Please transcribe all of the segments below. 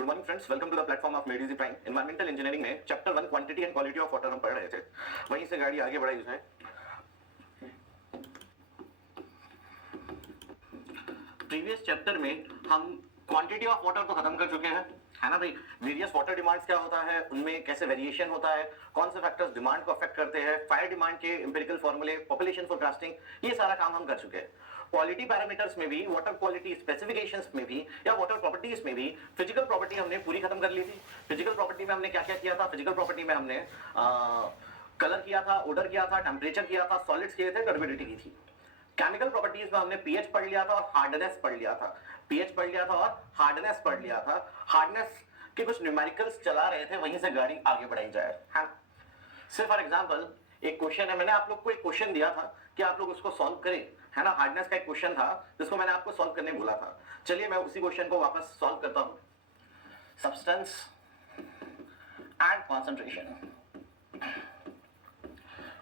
Good morning friends, welcome to the platform of Made Easy Prime. Environmental engineering में chapter 1 quantity and quality of water हम पढ़ रहे थे, वहीं से गाड़ी आगे बढ़ाई है। प्रीवियस चैप्टर में हम क्वांटिटी ऑफ वाटर तो खत्म कर चुके हैं, है ना भाई। वेरियस वाटर डिमांड्स क्या होता है, उनमें कैसे वेरिएशन होता है, कौन से फैक्टर्स डिमांड को अफेक्ट करते हैं, फायर डिमांड के एम्पिरिकल फॉर्मूले, पॉपुलेशन फोरकास्टिंग, ये सारा काम हम कर चुके हैं। क्वालिटी पैरामीटर्स में भी, वाटर क्वालिटी स्पेसिफिकेशंस में भी, या वाटर प्रॉपर्टीज में भी फिजिकल प्रॉपर्टी हमने पूरी खत्म कर ली थी। फिजिकल प्रॉपर्टी में हमने क्या क्या किया था? फिजिकल प्रॉपर्टी में हमने कलर किया था, ओडर किया था, टेम्परेचर किया था, सॉलिड्स किए थे, टर्बिडिटी की थी। केमिकल प्रॉपर्टीज में हमने पीएच पढ़ लिया था और हार्डनेस पढ़ लिया था। पीएच पढ़ लिया था और हार्डनेस पढ़ लिया था। हार्डनेस के कुछ न्यूमेरिकल्स चला रहे थे, वहीं से गाड़ी आगे बढ़ाई जाए, है। से फॉर एग्जांपल एक क्वेश्चन है, मैंने आप लोग को एक क्वेश्चन दिया था कि आप लोग उसको सॉल्व करें, है ना। हार्डनेस का एक क्वेश्चन था जिसको मैंने आपको सॉल्व करने बोला था। चलिए मैं उसी क्वेश्चन को वापस सॉल्व करता हूं। Substance and concentration.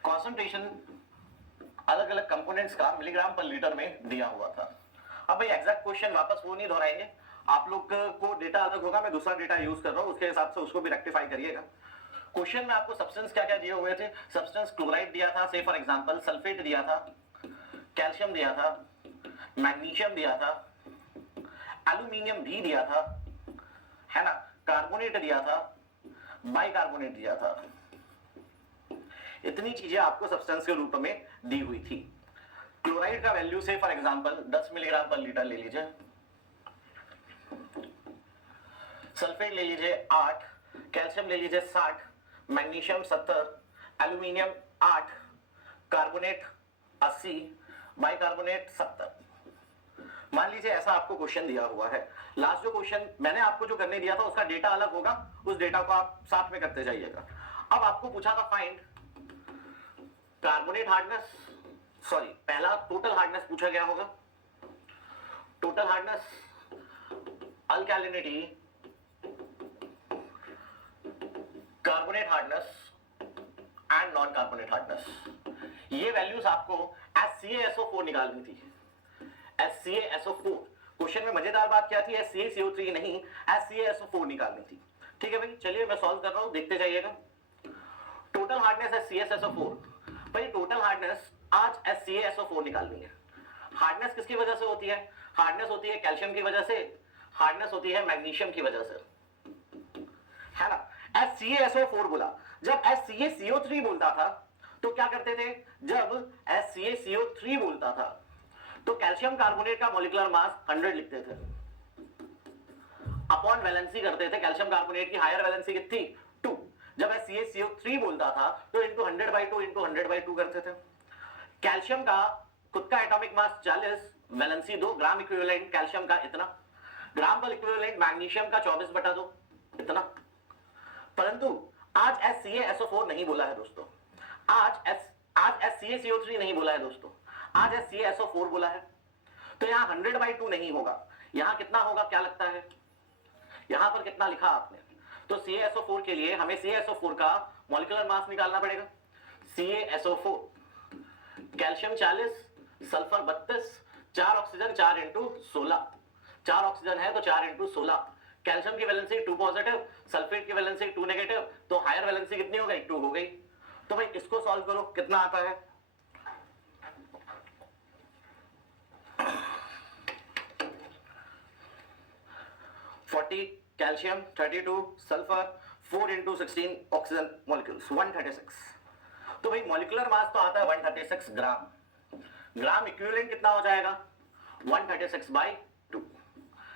कॉन्सेंट्रेशन अलग अलग कंपोनेंट्स का मिलीग्राम पर लीटर में दिया हुआ था। अब भाई एग्जैक्ट क्वेश्चन वापस वो नहीं दोहराएंगे, आप लोग को डेटा अलग होगा, मैं दूसरा डेटा यूज कर रहा हूं, उसके हिसाब से उसको भी रेक्टिफाई करिएगा। क्वेश्चन में आपको सब्सटेंस क्या क्या दिए हुए थे? सब्सटेंस क्लोराइड दिया था, से फॉर एग्जांपल सल्फेट दिया था, कैल्शियम दिया था, मैग्नीशियम दिया था, एल्यूमिनियम भी दिया था, है ना, कार्बोनेट दिया था, बाइकार्बोनेट दिया था। इतनी चीजें आपको सब्सटेंस के रूप में दी हुई थी। क्लोराइड का वैल्यू से for example 10 milligram per litre ले लीजिए, सल्फेट ले लीजिए 8, कैल्शियम ले लीजिए 60, मैग्नीशियम 70, एल्यूमिनियम 8, कार्बोनेट 80, बाइकार्बोनेट 70। मान लीजिए ऐसा आपको क्वेश्चन दिया हुआ है। लास्ट जो क्वेश्चन मैंने आपको जो करने दिया था उसका डेटा अलग होगा, उस डेटा को आप साथ में करते जाइएगा। अब आपको पूछा था फाइंड कार्बोनेट हार्डनेस, सॉरी पहला टोटल हार्डनेस पूछा गया होगा। Total hardness, alkalinity, carbonate hardness and non carbonate hardness. ये वैल्यूज आपको HCaSO4 निकालनी थी। HCaSO4 क्वेश्चन में मजेदार बात क्या थी? HCaCO3 नहीं, HCaSO4 निकालनी थी। ठीक है भाई, चलिए मैं सॉल्व कर रहा हूं, देखते जाइएगा। टोटल हार्डनेस HCaSO4, भाई टोटल हार्डनेस आज HCaSO4 निकालनी है। हार्डनेस किसकी वजह से होती है? हार्डनेस होती है कैल्शियम की वजह से, हार्डनेस होती है मैग्नीशियम की वजह से, है ना। HCaSO4 बोला, जब HCaCO3 बोलता था तो क्या करते थे? जब HCaCO3 बोलता था तो कैल्शियम कार्बोनेट का मॉलिक्यूलर मास 100 लिखते थे, अपॉन वैलेंसी करते थे। कैल्शियम कार्बोनेट की हायर वैलेंसी कितनी? 2। जब HCaCO3 बोलता था तो इंटू 100/2 इंटू 100/2 करते थे। कैल्शियम का खुद का atomic mass 40, valency 2, gram equivalent calcium का इतना, ग्राम पर इक्विवेलेंट मैग्नीशियम का 24/2 इतना। परंतु आज HCaSO4 नहीं बोला है दोस्तों, आज HCaCO3 नहीं बोला है दोस्तों, आज HCaSO4 बोला है। तो यहां 100/2 नहीं होगा, यहां कितना होगा क्या लगता है? यहां पर कितना लिखा आपने? तो CaSO4 के लिए हमें CaSO4 का मॉलिक्यूलर मास निकालना पड़ेगा। CaSO4 calcium 40, sulphur 32, 4 oxygen 4 into 16, 4 oxygen है तो 4 इंटू 16। कैल्शियम की वैलेंसी 2 पॉजिटिव, सल्फेट की वैलेंसी 2 नेगेटिव, तो हायर वैलेंसी कितनी हो गई? 2 हो गई। तो भाई इसको सॉल्व करो, कितना आता है? Calcium 32, sulphur 4 into 16 oxygen molecules 136। तो भाई मॉलिक्यूलर मास तो आता है 136 ग्राम। ग्राम इक्विवेलेंट कितना हो जाएगा? 136/2।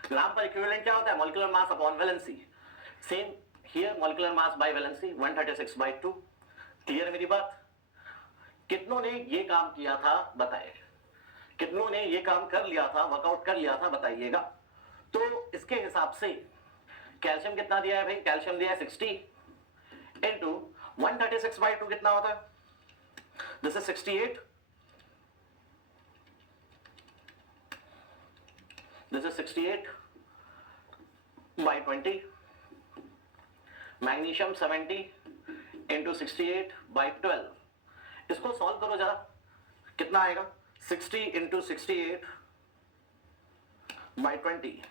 ग्राम पर इक्विवेलेंट क्या होता है? Molecular mass upon valency. Same here, molecular mass by valency 136/2। Clear मेरी बात? कितनों ने ये काम किया था बताइए, कितनों ने ये काम कर लिया था, वर्कआउट कर लिया था बताइएगा। तो इसके हिसाब से कैल्शियम कितना दिया है भाई? कैल्शियम दिया है 60 इंटू 136/2 कितना होता है? This is 68, this is 68/20, magnesium 70 into 68/12। इसको सॉल्व करो जरा, कितना आएगा? 60 into 68/20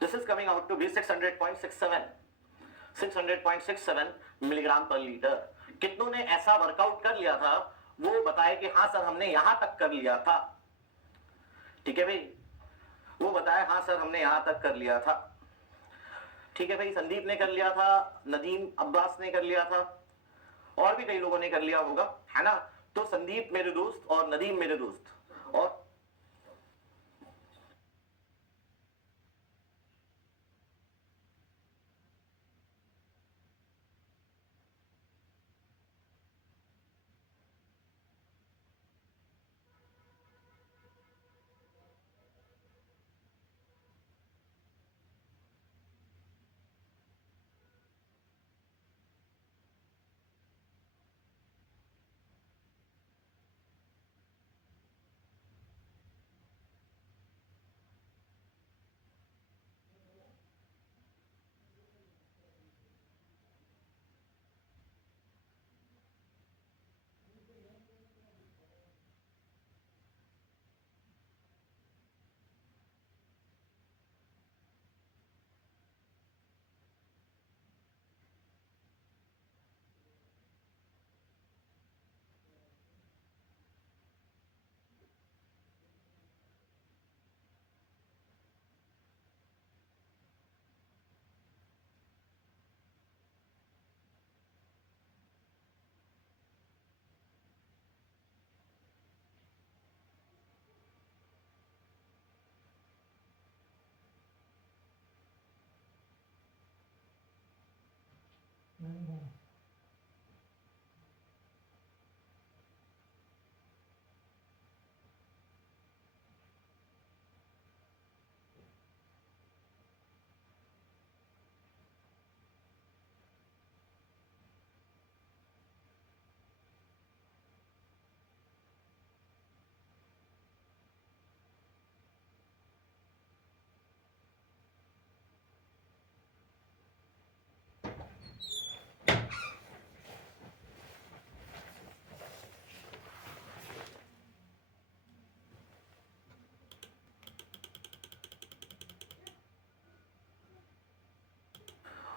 this is coming out to be 600.67 milligram per litre. कितनों ने ऐसा वर्कआउट कर लिया था वो बताए कि हाँ सर हमने यहां तक कर लिया था। ठीक है भाई, वो बताए हाँ सर हमने यहां तक कर लिया था। ठीक है भाई, संदीप ने कर लिया था, नदीम अब्बास ने कर लिया था, और भी कई लोगों ने कर लिया होगा, है ना। तो संदीप मेरे दोस्त और नदीम मेरे दोस्त और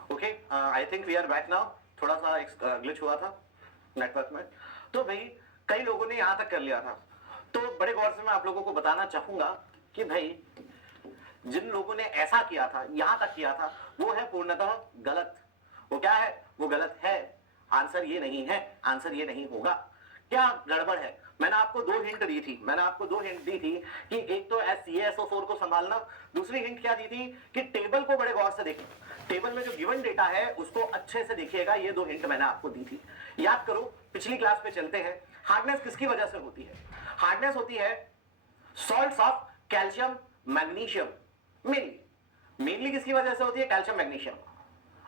okay, I think we are back now. थोड़ा सा एक ग्लिच हुआ था नेटवर्क में। तो भाई कई लोगों ने यहां तक कर लिया था, तो बड़े गौर से मैं आप लोगों को बताना चाहूंगा कि भाई जिन लोगों ने ऐसा किया था, यहां तक किया था, वो है पूर्णतः गलत। वो क्या है? वो गलत है। आंसर ये नहीं है, आंसर ये नहीं होगा। क्या गड़बड़ है? मैंने आपको दो हिंट दी थी, मैंने आपको दो हिंट दी थी कि एक तो CaSO4 को संभालना, दूसरी हिंट क्या दी थी कि टेबल को बड़े गौर से देखें, टेबल में जो गिवन डेटा है उसको अच्छे से देखिएगा। ये दो हिंट मैंने आपको दी थी, याद करो। पिछली क्लास पे चलते हैं। हार्डनेस किसकी वजह से होती है? हार्डनेस होती है salts of calcium magnesium. Mainly किसकी वजह से होती है? Calcium magnesium.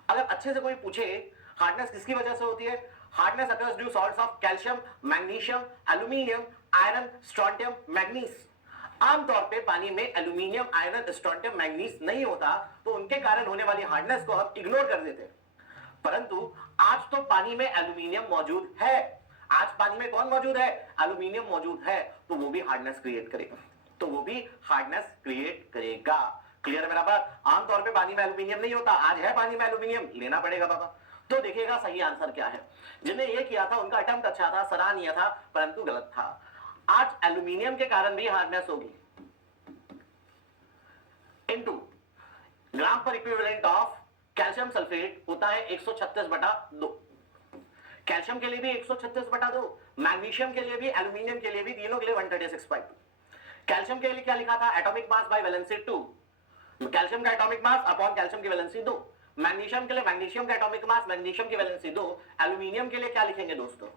अगर अच्छे से कोई पूछे हार्डनेस किसकी वजह से होती है, hardness occurs due salts of calcium magnesium aluminium iron strontium manganese. आमतौर पे पानी में एल्यूमिनियम आयरन स्ट्रोंटियम मैग्नीज नहीं होता, तो उनके कारण होने वाली हार्डनेस को हम इग्नोर कर देते हैं। परंतु आज तो पानी में एल्यूमिनियम मौजूद है। आज पानी में कौन मौजूद है? एल्यूमिनियम मौजूद है, तो वो भी हार्डनेस क्रिएट करेगा, तो वो भी हार्डनेस क्रिएट करेगा। क्लियर है मेरा बात? आमतौर पे पानी में एल्यूमिनियम नहीं होता, आज है पानी में एल्यूमिनियम, लेना पड़ेगा बाबा। तो देखिएगा सही आंसर क्या है। जिन्हें ये किया था उनका अटेम्प्ट अच्छा था, सराहनीय था, परंतु गलत था। आज एल्यूमिनियम के कारण भी हार्डनेस होगी। Into gram per equivalent of calcium sulphate होता है 136/2। कैल्शियम के लिए भी 136/2, मैग्नीशियम के लिए भी, एल्यूमिनियम के लिए भी, तीनों के लिए 136/2। कैल्शियम के लिए क्या लिखा था? Atomic mass by valency 2। Calcium का एटॉमिक मास अपॉन कैल्शियम की वैलेंसी 2। मैग्नीशियम के लिए मैग्नीशियम का एटॉमिक मास, मैग्नीशियम की वैलेंसी 2। एल्यूमिनियम के लिए क्या लिखेंगे दोस्तों?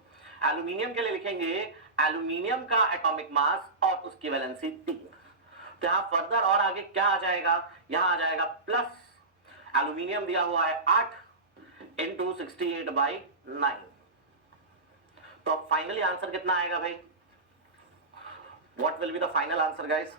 एल्यूमिनियम के लिए लिखेंगे एल्यूमिनियम का एटॉमिक मास और उसकी वैलेंसी 3। तो यहां फर्दर और आगे क्या आ जाएगा? यहां आ जाएगा प्लस एल्यूमिनियम दिया हुआ है 8 इंटू 68/9। तो अब फाइनली आंसर कितना आएगा भाई? What will be the final answer guys?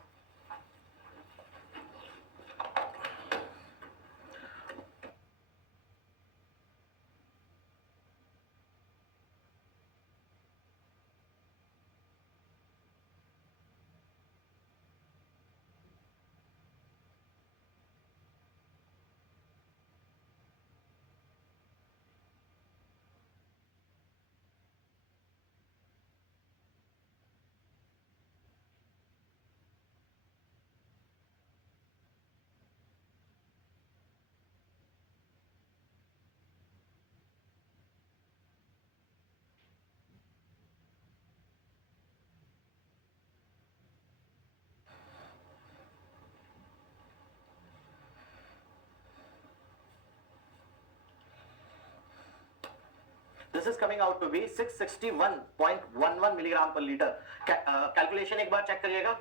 This is coming out to be 661.11 milligram per litre. Calculation एक बार चेक करिएगा,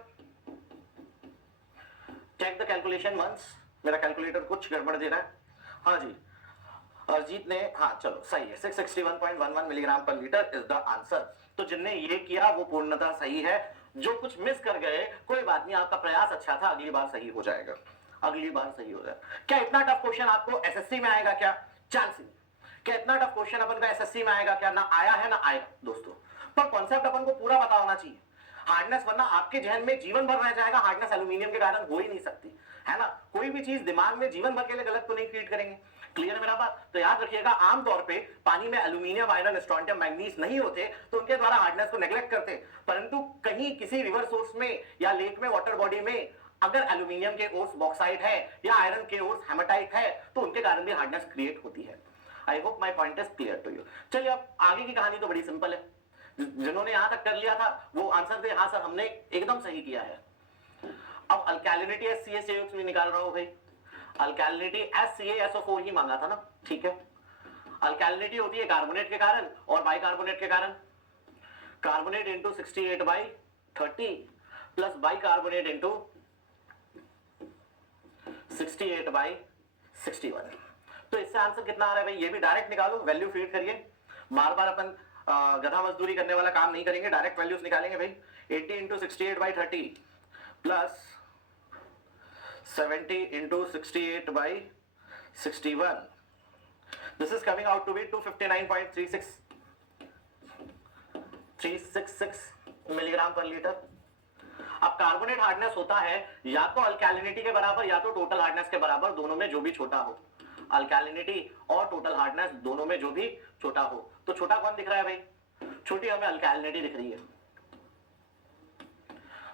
चेक द कैलकुलेशन वंस। मेरा कैलकुलेटर कुछ गड़बड़ दे रहा है। हाँ जी, अरजीत ने, हाँ चलो सही है, 661.11 milligram per litre is the answer. तो जिनने ये किया वो पूर्णतः सही है। जो कुछ मिस कर गए कोई बात नहीं, आपका प्रयास अच्छा था, अगली बार सही हो जाएगा, अगली बार सही हो जाएगा। क्या इतना टफ क्वेश्चन आपको एसएससी में आएगा? क्या चांस नहीं। क्या इतना टफ क्वेश्चन अपन का एसएससी में आएगा? क्या ना आया है ना आएगा दोस्तों, पर कॉन्सेप्ट अपन को पूरा पता होना चाहिए। हार्डनेस वरना आपके जहन में जीवन भर रह जाएगा, हार्डनेस एल्यूमिनियम के कारण हो ही नहीं सकती है ना। कोई भी चीज दिमाग में जीवन भर के लिए गलत तो नहीं क्रिएट करेंगे। क्लियर है मेरा बात? तो याद रखिएगा, आमतौर पे पानी में एल्यूमिनियम, आयरन, स्ट्रोंटियम, मैग्नीज नहीं होते तो उनके द्वारा हार्डनेस को नेग्लेक्ट करते, परंतु कहीं किसी रिवर सोर्स में या लेक में, वाटर बॉडी में अगर एल्यूमिनियम के ओर्स बॉक्साइट है या आयरन के ओर्स हेमाटाइट है तो उनके कारण भी हार्डनेस क्रिएट होती है। I hope my point is clear to you. चलिए अब आगे की कहानी तो बड़ी सिंपल है, जिन्होंने यहां तक कर लिया था वो आंसर दे, हाँ सर हमने एकदम सही किया है। अब अल्कैलिनिटी HCaCO2 भी निकाल रहा हूं भाई। अल्कैलिनिटी HCaSO4 ही मांगा था ना, ठीक है। अल्कैलिनिटी होती है कार्बोनेट के कारण और बाइकार्बोनेट के कारण। Carbonate into 68/30 plus bicarbonate into 68/61। तो इससे आंसर कितना आ रहा है भाई? ये भी डायरेक्ट निकालो, वैल्यू फीड करिए। बार बार अपन गधा मजदूरी करने वाला काम नहीं करेंगे, डायरेक्ट वैल्यूज निकालेंगे भाई। 80 into 68/30 plus 70 into 68/61. This is coming out to be 259.366 milligram per litre. अब कार्बोनेट हार्डनेस होता है या तो अल्कैलिनिटी के बराबर या तो टोटल हार्डनेस के बराबर, दोनों में जो भी छोटा हो। अल्कैलिनिटी और टोटल हार्डनेस दोनों में जो भी छोटा हो। तो छोटा कौन दिख रहा है भाई? छोटी हमें अल्कैलिनिटी दिख रही है।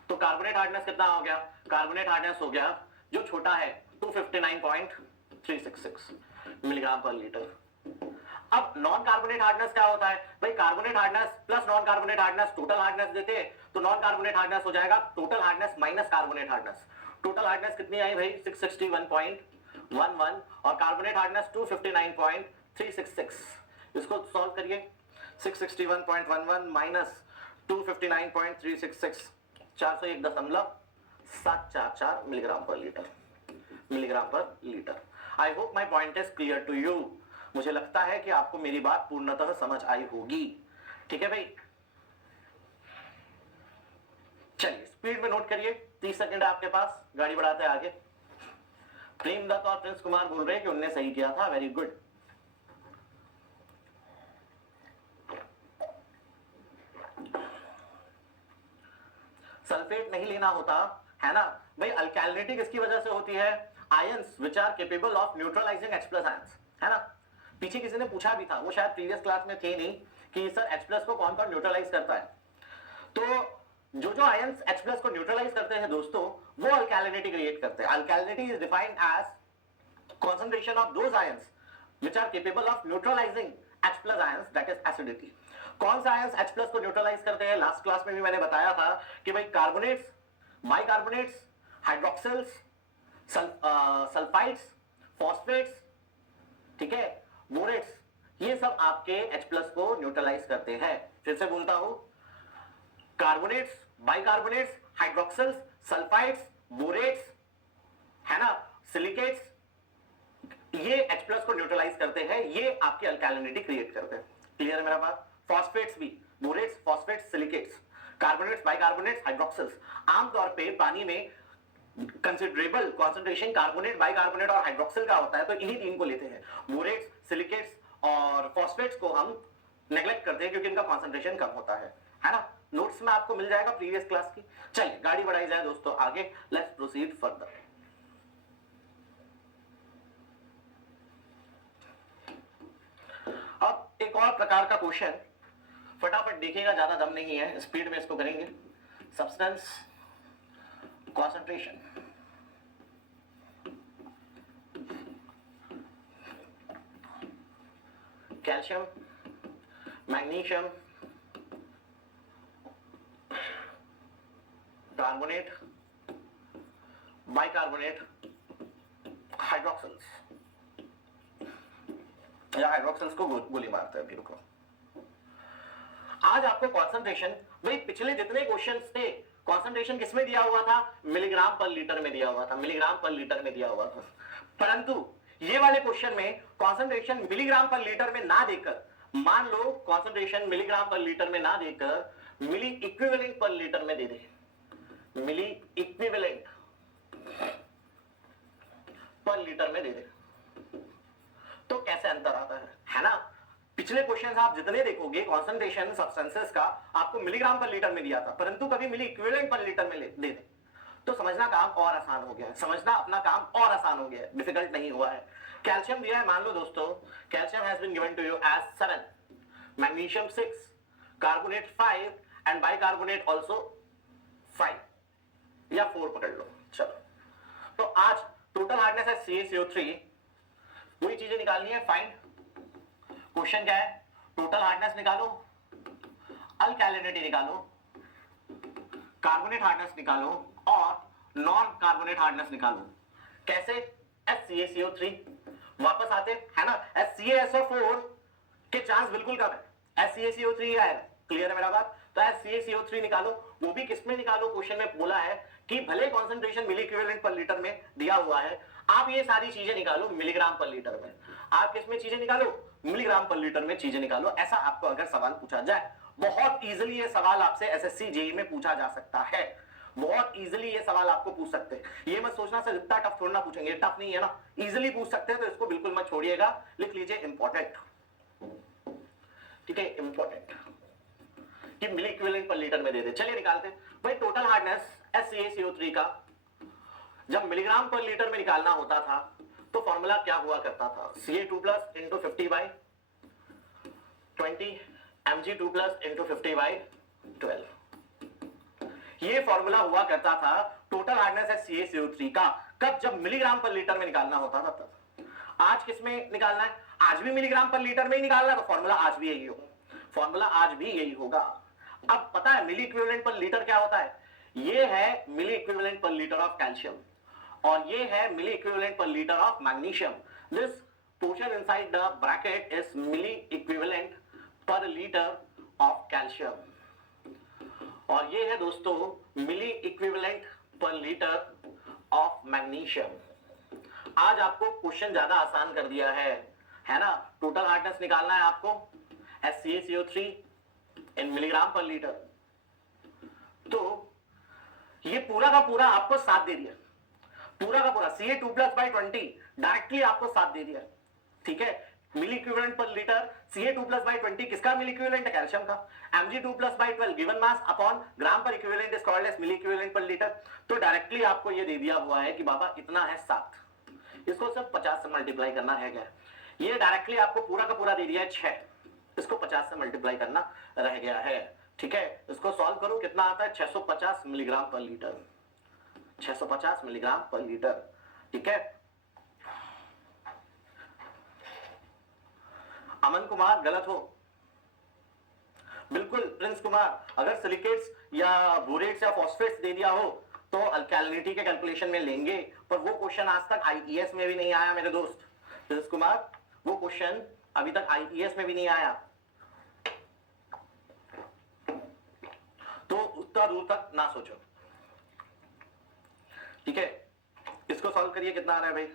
तो कार्बोनेट हार्डनेस कितना हो गया? कार्बोनेट हार्डनेस हो गया जो छोटा है 259.366 मिलीग्राम पर लीटर। अब नॉन कार्बोनेट हार्डनेस क्या होता है भाई? Carbonate hardness plus non carbonate hardness total hardness देते हैं, तो नॉन कार्बोनेट हार्डनेस हो जाएगा total hardness minus carbonate hardness. Total hardness कितनी आई भाई? 661.11 और कार्बोनेट हार्डनेस 259.366। इसको सॉल्व करिए। 661.11 minus 259.366, 401.744 milligram per litre, milligram per litre. I hope my point is clear to you. मुझे लगता है कि आपको मेरी बात पूर्णतः समझ आई होगी, ठीक है भाई। चलिए स्पीड में नोट करिए, 30 सेकंड आपके पास, गाड़ी बढ़ाते हैं आगे। प्रेम दत्त और प्रिंस कुमार बोल रहे हैं कि उनने सही किया था, वेरी गुड। सल्फेट नहीं लेना होता है ना भाई। अल्कैलिनिटी किसकी वजह से होती है? Ions which are capable of neutralising H+ ions, है ना। पीछे किसी ने पूछा भी था, वो शायद प्रीवियस क्लास में थे नहीं, कि सर H+ को कौन कौन न्यूट्रलाइज करता है। तो जो आयंस H+ को न्यूट्रलाइज करते हैं दोस्तों, वो अल्कैलिनिटी क्रिएट करते हैं। Alkalinity is defined as concentration of those ions which are capable of neutralizing H+ ions, that is acidity। कौन सा आयंस H+ को न्यूट्रलाइज करते हैं? लास्ट क्लास में भी मैंने बताया था कि भाई कार्बोनेट्स, बाइकार्बोनेट्स, हाइड्रोक्सिल्स, सल्फाइड्स, फॉस्फेट्स, ठीक है, बोरेट्स, ये सब आपके H+ को न्यूट्रलाइज करते हैं। फिर से बोलता हूं, कार्बोनेट्स, बाइकार्बोनेट्स, हाइड्रोक्सिल्स, सल्फाइड्स, बोरेट्स, है ना, सिलिकेट्स, ये H+ को न्यूट्रलाइज करते हैं, ये आपकी अल्कैलिनिटी क्रिएट करते हैं। क्लियर है मेरा बात? फॉस्फेट्स भी, borates, phosphates, silicates, carbonates, bicarbonates, hydroxyls, आमतौर पे पानी में कंसिडरेबल कॉन्सेंट्रेशन कार्बोनेट, बाइकार्बोनेट और हाइड्रोक्सिल का होता है, तो इन्हीं तीन को लेते हैं। बोरेट्स, सिलिकेट्स और फॉस्फेट्स को हम नेग्लेक्ट करते हैं क्योंकि इनका कॉन्सेंट्रेशन कम होता है ना। नोट्स में आपको मिल जाएगा प्रीवियस क्लास की। चलिए गाड़ी बढ़ाई जाए दोस्तों आगे, लेट्स प्रोसीड फर्दर। अब एक और प्रकार का क्वेश्चन, फटाफट देखिएगा, ज्यादा दम नहीं है, स्पीड में इसको करेंगे। Substance concentration, calcium, magnesium, carbonate, bicarbonate, hydroxyls, या हाइड्रोक्सिल्स को गोली मारते हैं अभी, रुको। आज आपको कॉन्सेंट्रेशन, भाई पिछले जितने क्वेश्चंस थे कॉन्सेंट्रेशन किसमें दिया हुआ था, मिलीग्राम पर लीटर में दिया हुआ था, मिलीग्राम पर लीटर में दिया हुआ था। परंतु ये वाले क्वेश्चन में कॉन्सेंट्रेशन मिलीग्राम पर लीटर में ना देकर, मान low concentration milligram per litre में ना देकर मिली इक्विवेलेंट पर लीटर में दे दे, मिली इक्विवेलेंट पर लीटर में दे दे, तो कैसे अंतर आता है ना। पिछले क्वेश्चंस आप जितने देखोगे कॉन्सेंट्रेशन सब्सटेंसेस का आपको मिलीग्राम पर लीटर में दिया था, परंतु कभी मिली इक्विवेलेंट पर लीटर में दे दे, तो समझना काम और आसान हो गया है, समझना अपना काम और आसान हो गया है, डिफिकल्ट नहीं हुआ है। कैल्शियम दिया है, मान लो दोस्तों calcium has been given to you as 7, magnesium 6, carbonate 5 and bicarbonate also 5 या 4 पकड़ लो। चलो, तो आज टोटल हार्डनेस है CaCO3, वही चीजें निकालनी है, फाइंड। क्वेश्चन क्या है, टोटल हार्डनेस निकालो, अल्कैलिनिटी निकालो, कार्बोनेट हार्डनेस निकालो और नॉन कार्बोनेट हार्डनेस निकालो। कैसे, HCaCO3 वापस आते है ना, HCaSO4 के चांस बिल्कुल कम है, HCaCO3 आएगा, क्लियर है मेरा बात। तो HCaCO3 निकालो, वो भी किसमें निकालो, क्वेश्चन में बोला है कि भले कॉन्सेंट्रेशन मिली इक्विवेलेंट पर लीटर में दिया हुआ है, आप ये सारी चीजें निकालो मिलीग्राम पर लीटर में। आप किसमें चीजें निकालो, मिलीग्राम पर लीटर में चीजें निकालो। ऐसा आपको अगर सवाल पूछा जाए, बहुत इजीली ये सवाल आपसे एसएससी जेईई में पूछा जा सकता है, बहुत इजीली ये सवाल आपको पूछ सकते हैं। ये मत सोचना सर इतना टफ थोड़ा ना पूछेंगे, टफ नहीं है ना, इजीली पूछ सकते हैं, तो इसको बिल्कुल मत छोड़िएगा, लिख लीजिए इंपॉर्टेंट, ठीक है, इंपॉर्टेंट कि मिली इक्विवेलेंट पर लीटर में दे दे। चलिए निकालते हैं भाई, टोटल हार्डनेस HCaCO3 का जब मिलीग्राम पर लीटर में निकालना होता था तो फॉर्मूला क्या हुआ करता था, Ca2+ इंटू 50/20 Mg2+ इंटू 50/12, ये फॉर्मूला हुआ करता था टोटल हार्डनेस है CaCO3 का, कब, जब मिलीग्राम पर लीटर में निकालना होता था तब। आज किस में निकालना है, आज भी मिलीग्राम पर लीटर में ही निकालना है, तो फॉर्मूला आज भी यही होगा, फॉर्मूला आज भी यही होगा। अब पता है मिली इक्विवेलेंट पर लीटर क्या होता है, ये है milliequivalent per litre of calcium और ये है milliequivalent per litre of magnesium. This portion inside the bracket is milliequivalent per litre of calcium और ये है दोस्तों milliequivalent per litre of magnesium. आज आपको क्वेश्चन ज्यादा आसान कर दिया है ना। टोटल हार्डनेस निकालना है आपको HCaCO3 इन मिलीग्राम पर लीटर, तो ये पूरा का पूरा आपको 7 दे दिया, पूरा का पूरा Ca2+/20 डायरेक्टली आपको 7 दे दिया, ठीक है। Milliequivalent per litre Ca2+/20 किसका मिली इक्विवेलेंट है, कैल्शियम का। Mg2+/12 given mass upon gram per equivalent is called as milliequivalent per litre, तो डायरेक्टली आपको ये दे दिया हुआ है कि बाबा इतना है 7, इसको सिर्फ 50 से मल्टीप्लाई करना है क्या, ये डायरेक्टली आपको पूरा का पूरा दे दिया है 6, इसको 50 से मल्टीप्लाई करना रह गया है, ठीक है। इसको सॉल्व करो, कितना आता है 650 milligram per litre, 650 milligram per litre, ठीक है। अमन कुमार गलत हो, बिल्कुल प्रिंस कुमार, अगर सिलिकेट्स या बोरेट्स या फॉस्फेट्स दे दिया हो तो अल्कैलिनिटी के कैलकुलेशन में लेंगे, पर वो क्वेश्चन आज तक आईईएस में भी नहीं आया मेरे दोस्त प्रिंस कुमार, वो क्वेश्चन अभी तक आईईएस में भी नहीं आया, तो उतना दूर तक ना सोचो, ठीक है। इसको सॉल्व करिए, कितना आ रहा है भाई,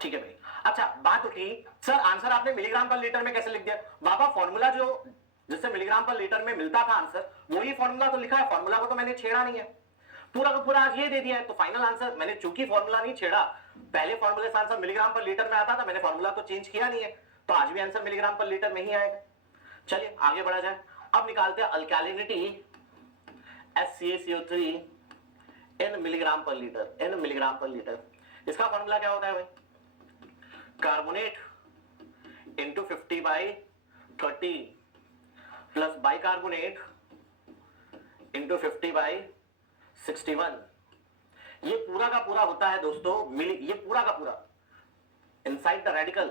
ठीक है भाई। अच्छा बात उठी, सर आंसर आपने मिलीग्राम पर लीटर में कैसे लिख दिया, बाबा फॉर्मूला जो जिससे मिलीग्राम पर लीटर में मिलता था आंसर, वही फॉर्मूला तो लिखा है, फॉर्मूला को तो मैंने छेड़ा नहीं है, पूरा का पूरा आज ये दे दिया है, तो फाइनल आंसर मैंने चूंकि फॉर्मूला नहीं छेड़ा, पहले फॉर्मूले से आंसर मिलीग्राम पर लीटर में आता था, मैंने फॉर्मूला तो चेंज किया नहीं है, तो आज भी आंसर मिलीग्राम पर लीटर में ही आएगा। चलिए आगे बढ़ा जाए, अब निकालते हैं अल्कैलिनिटी HCaCO3 इन मिलीग्राम पर लीटर, इन मिलीग्राम पर लीटर। इसका फॉर्मूला क्या होता है भाई, carbonate into 50/30 plus bicarbonate into 50/61, ये पूरा का पूरा होता है दोस्तों मिली, ये पूरा का पूरा inside the radical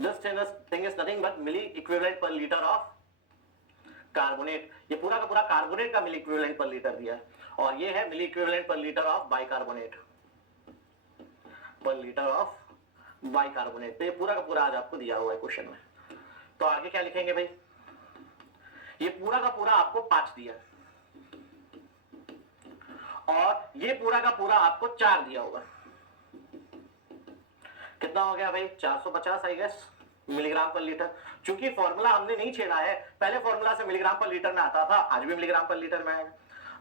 this thing is nothing but milliequivalent per litre of carbonate, ये पूरा का पूरा कार्बोनेट का मिली इक्विवेलेंट पर लीटर दिया है, और ये है milliequivalent per litre of bicarbonate per litre of bicarbonate. तो ये पूरा का पूरा आज आपको दिया हुआ है क्वेश्चन में। तो आगे क्या लिखेंगे भाई, ये पूरा का पूरा आपको 5 दिया और ये पूरा का पूरा आपको 4 दिया होगा। कितना हो गया भाई, 450 I guess milligram per litre. चूंकि फॉर्मूला हमने नहीं छेड़ा है, पहले फॉर्मूला से मिलीग्राम पर लीटर में आता था, आज भी मिलीग्राम पर लीटर में आएगा।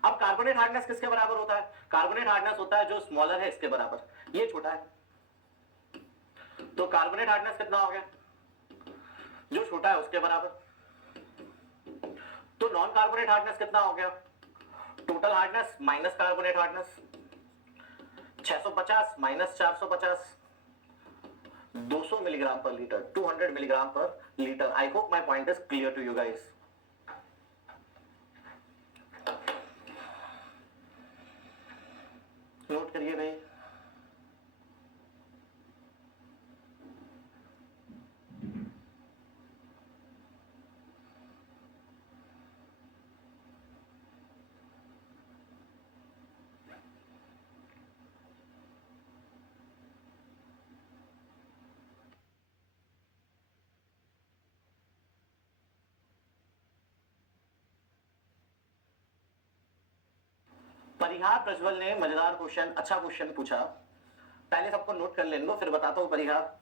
अब कार्बोनेट हार्डनेस किसके बराबर होता है, कार्बोनेट हार्डनेस होता है जो स्मॉलर है इसके बराबर, ये छोटा है। तो कार्बोनेट हार्डनेस कितना हो गया, जो छोटा है उसके बराबर। तो नॉन कार्बोनेट हार्डनेस कितना हो गया, total hardness minus carbonate hardness, 650 minus 450, 200 milligram per litre, 200 milligram per litre. I hope my point is clear to you guys. Note करिए भाई। परिहार प्रज्वल ने मजेदार क्वेश्चन, अच्छा क्वेश्चन पूछा। पहले सबको नोट कर लेने दो, फिर बताता हूं परिहार।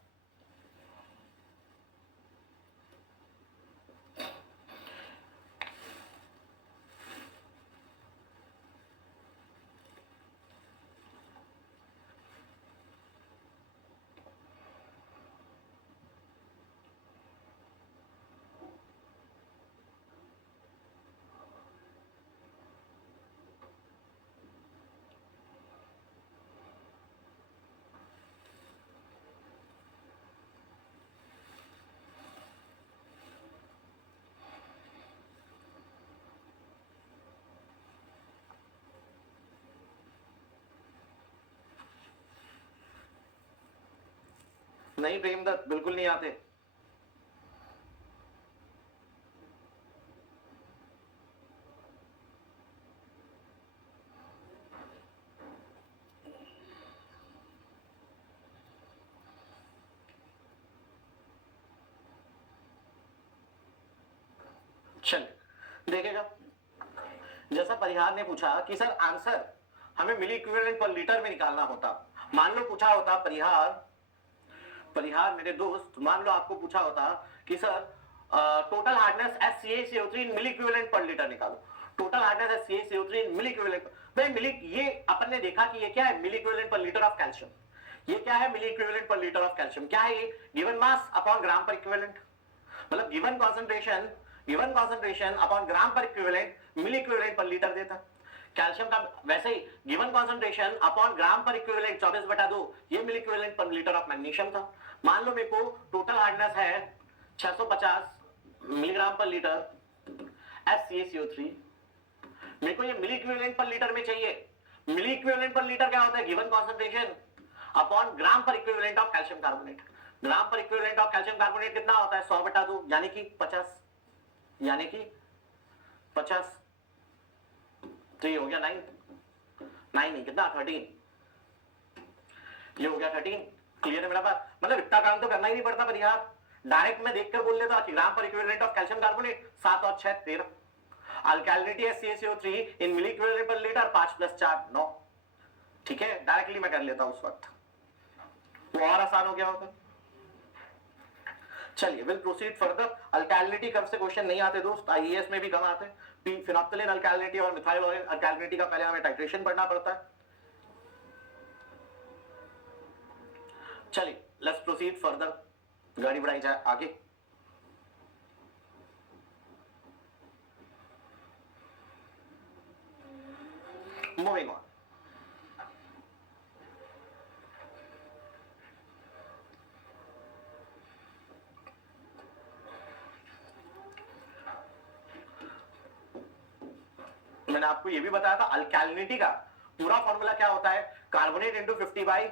नहीं प्रेमदत्त, बिल्कुल नहीं आते। चल देखेगा, जैसा परिहार ने पूछा कि सर आंसर हमें मिली इक्विवेलेंट पर लीटर में निकालना होता। मान लो पूछा होता परिहार मेरे दोस्त, मान लो आपको पूछा होता कि सर टोटल हार्डनेस HCaCO3 इन मिली इक्विवेलेंट पर लीटर निकालो। टोटल हार्डनेस HCaCO3 इन मिली इक्विवेलेंट, भाई मिली, ये अपन ने देखा कि ये क्या है, milliequivalent per litre of calcium. ये क्या है, milliequivalent per litre of calcium. क्या है ये, given mass upon gram per equivalent, मतलब given concentration upon gram per equivalent milliequivalent per litre देता। कैल्शियम का वैसे ही given concentration upon gram per equivalent 24/2, ये milliequivalent per litre of magnesium था। मान लो मेरे को टोटल हार्डनेस है 650 मिलीग्राम पर लीटर HCaCO3, मेरे को ये मिली इक्विवेलेंट पर लीटर में चाहिए। मिली इक्विवेलेंट पर लीटर क्या होता है, given concentration upon gram per equivalent of calcium carbonate. Gram per equivalent of calcium carbonate कितना होता है, 100/2 यानी कि 50, यानी कि 50। तो ये हो गया 9 नहीं कितना 13, ये हो गया 13। क्लियर है मेरा बात, मतलब इतना काम तो करना ही नहीं पड़ता परिहार, डायरेक्ट मैं देखकर बोल लेता कि ग्राम per equivalent of calcium carbonate 7 और 6 13, अल्कालिनिटी HCaCO3 इन मिली इक्विवेलेंट पर लीटर 5 + 4 9। ठीक है, डायरेक्टली मैं कर लेता हूं उस वक्त, वो और आसान हो गया होता। चलिए विल प्रोसीड फर्दर। अल्कालिनिटी कब से क्वेश्चन नहीं आते दोस्त, आईएएस में भी कम आते। फिनोप्थिलीन अल्कालिनिटी और मिथाइल अल्कालिनिटी का पहले हमें टाइट्रेशन पढ़ना पड़ता है। चलिए लेट्स प्रोसीड फर्दर, गाड़ी बढ़ाई जाए आगे। मूविंग ऑन, मैंने आपको ये भी बताया था अल्कालिनिटी का पूरा फॉर्मूला क्या होता है, carbonate into 50/61,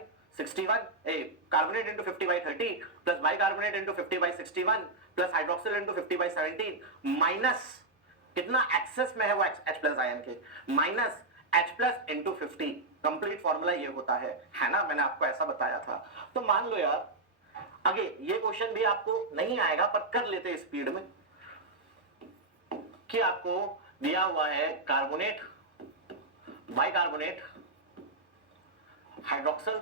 carbonate into 50/30 plus bicarbonate into 50/61 plus hydroxyl into 50/17 minus कितना एक्सेस में है वो H+ आयन के, minus H+ into 50। Complete formula ये होता है ना, मैंने आपको ऐसा बताया था। तो मान लो यार अगे ये क्वेश्चन भी आपको नहीं आएगा पर कर लेते स्पीड में कि आपको दिया हुआ है कार्बोनेट, बाइकार्बोनेट, हाइड्रोक्सल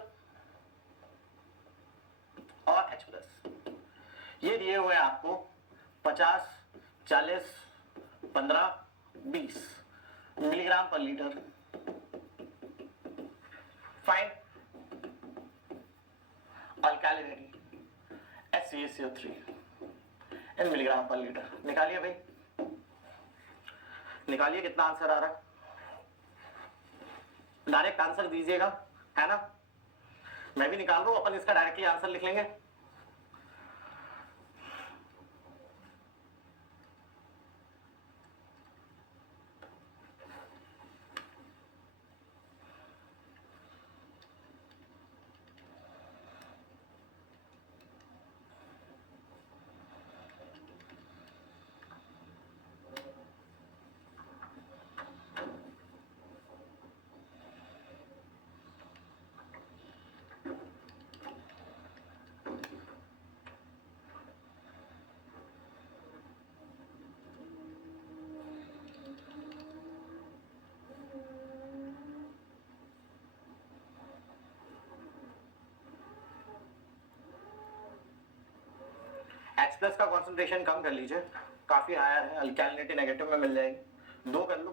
और H+। ये दिए हुए आपको 50, 40, 15, 20 milligram per litre. Fine अल्कालिनिटी HClCO3 इन मिलीग्राम पर लीटर। निकालिए भाई, निकालिए कितना आंसर आ रहा है। डायरेक्ट आंसर दीजिएगा, है ना। मैं भी निकाल रहा हूं, अपन इसका डायरेक्टली आंसर लिख लेंगे। H+ का कॉन्सेंट्रेशन कम कर लीजिए, काफी हायर है, अल्कालिनिटी नेगेटिव में मिल जाएगी। 2 कर लो।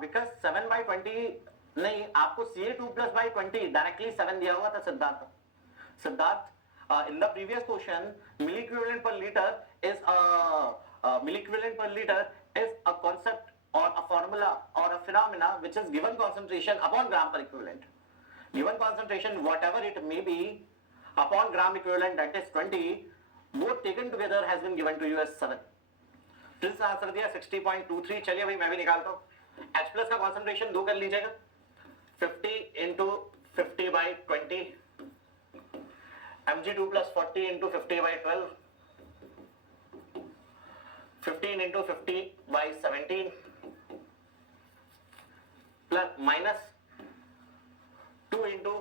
बिकॉज 7/20 नहीं, आपको Ca2+/20 डायरेक्टली 7 दिया हुआ था Siddharth. In the previous question, milliequivalent per liter is a concept or a formula or a phenomena which is given concentration upon gram per equivalent. Given concentration, whatever it may be, upon gram equivalent, that is 20, both taken together has been given to you as 7. Prince answer दिया 60.23। चलिए भाई मैं भी निकालता हूँ। H+ का concentration 2 कर लीजिएगा, 50 into 50/20, Mg2+40 into 50/12, 15 into 50/17 plus minus 2 into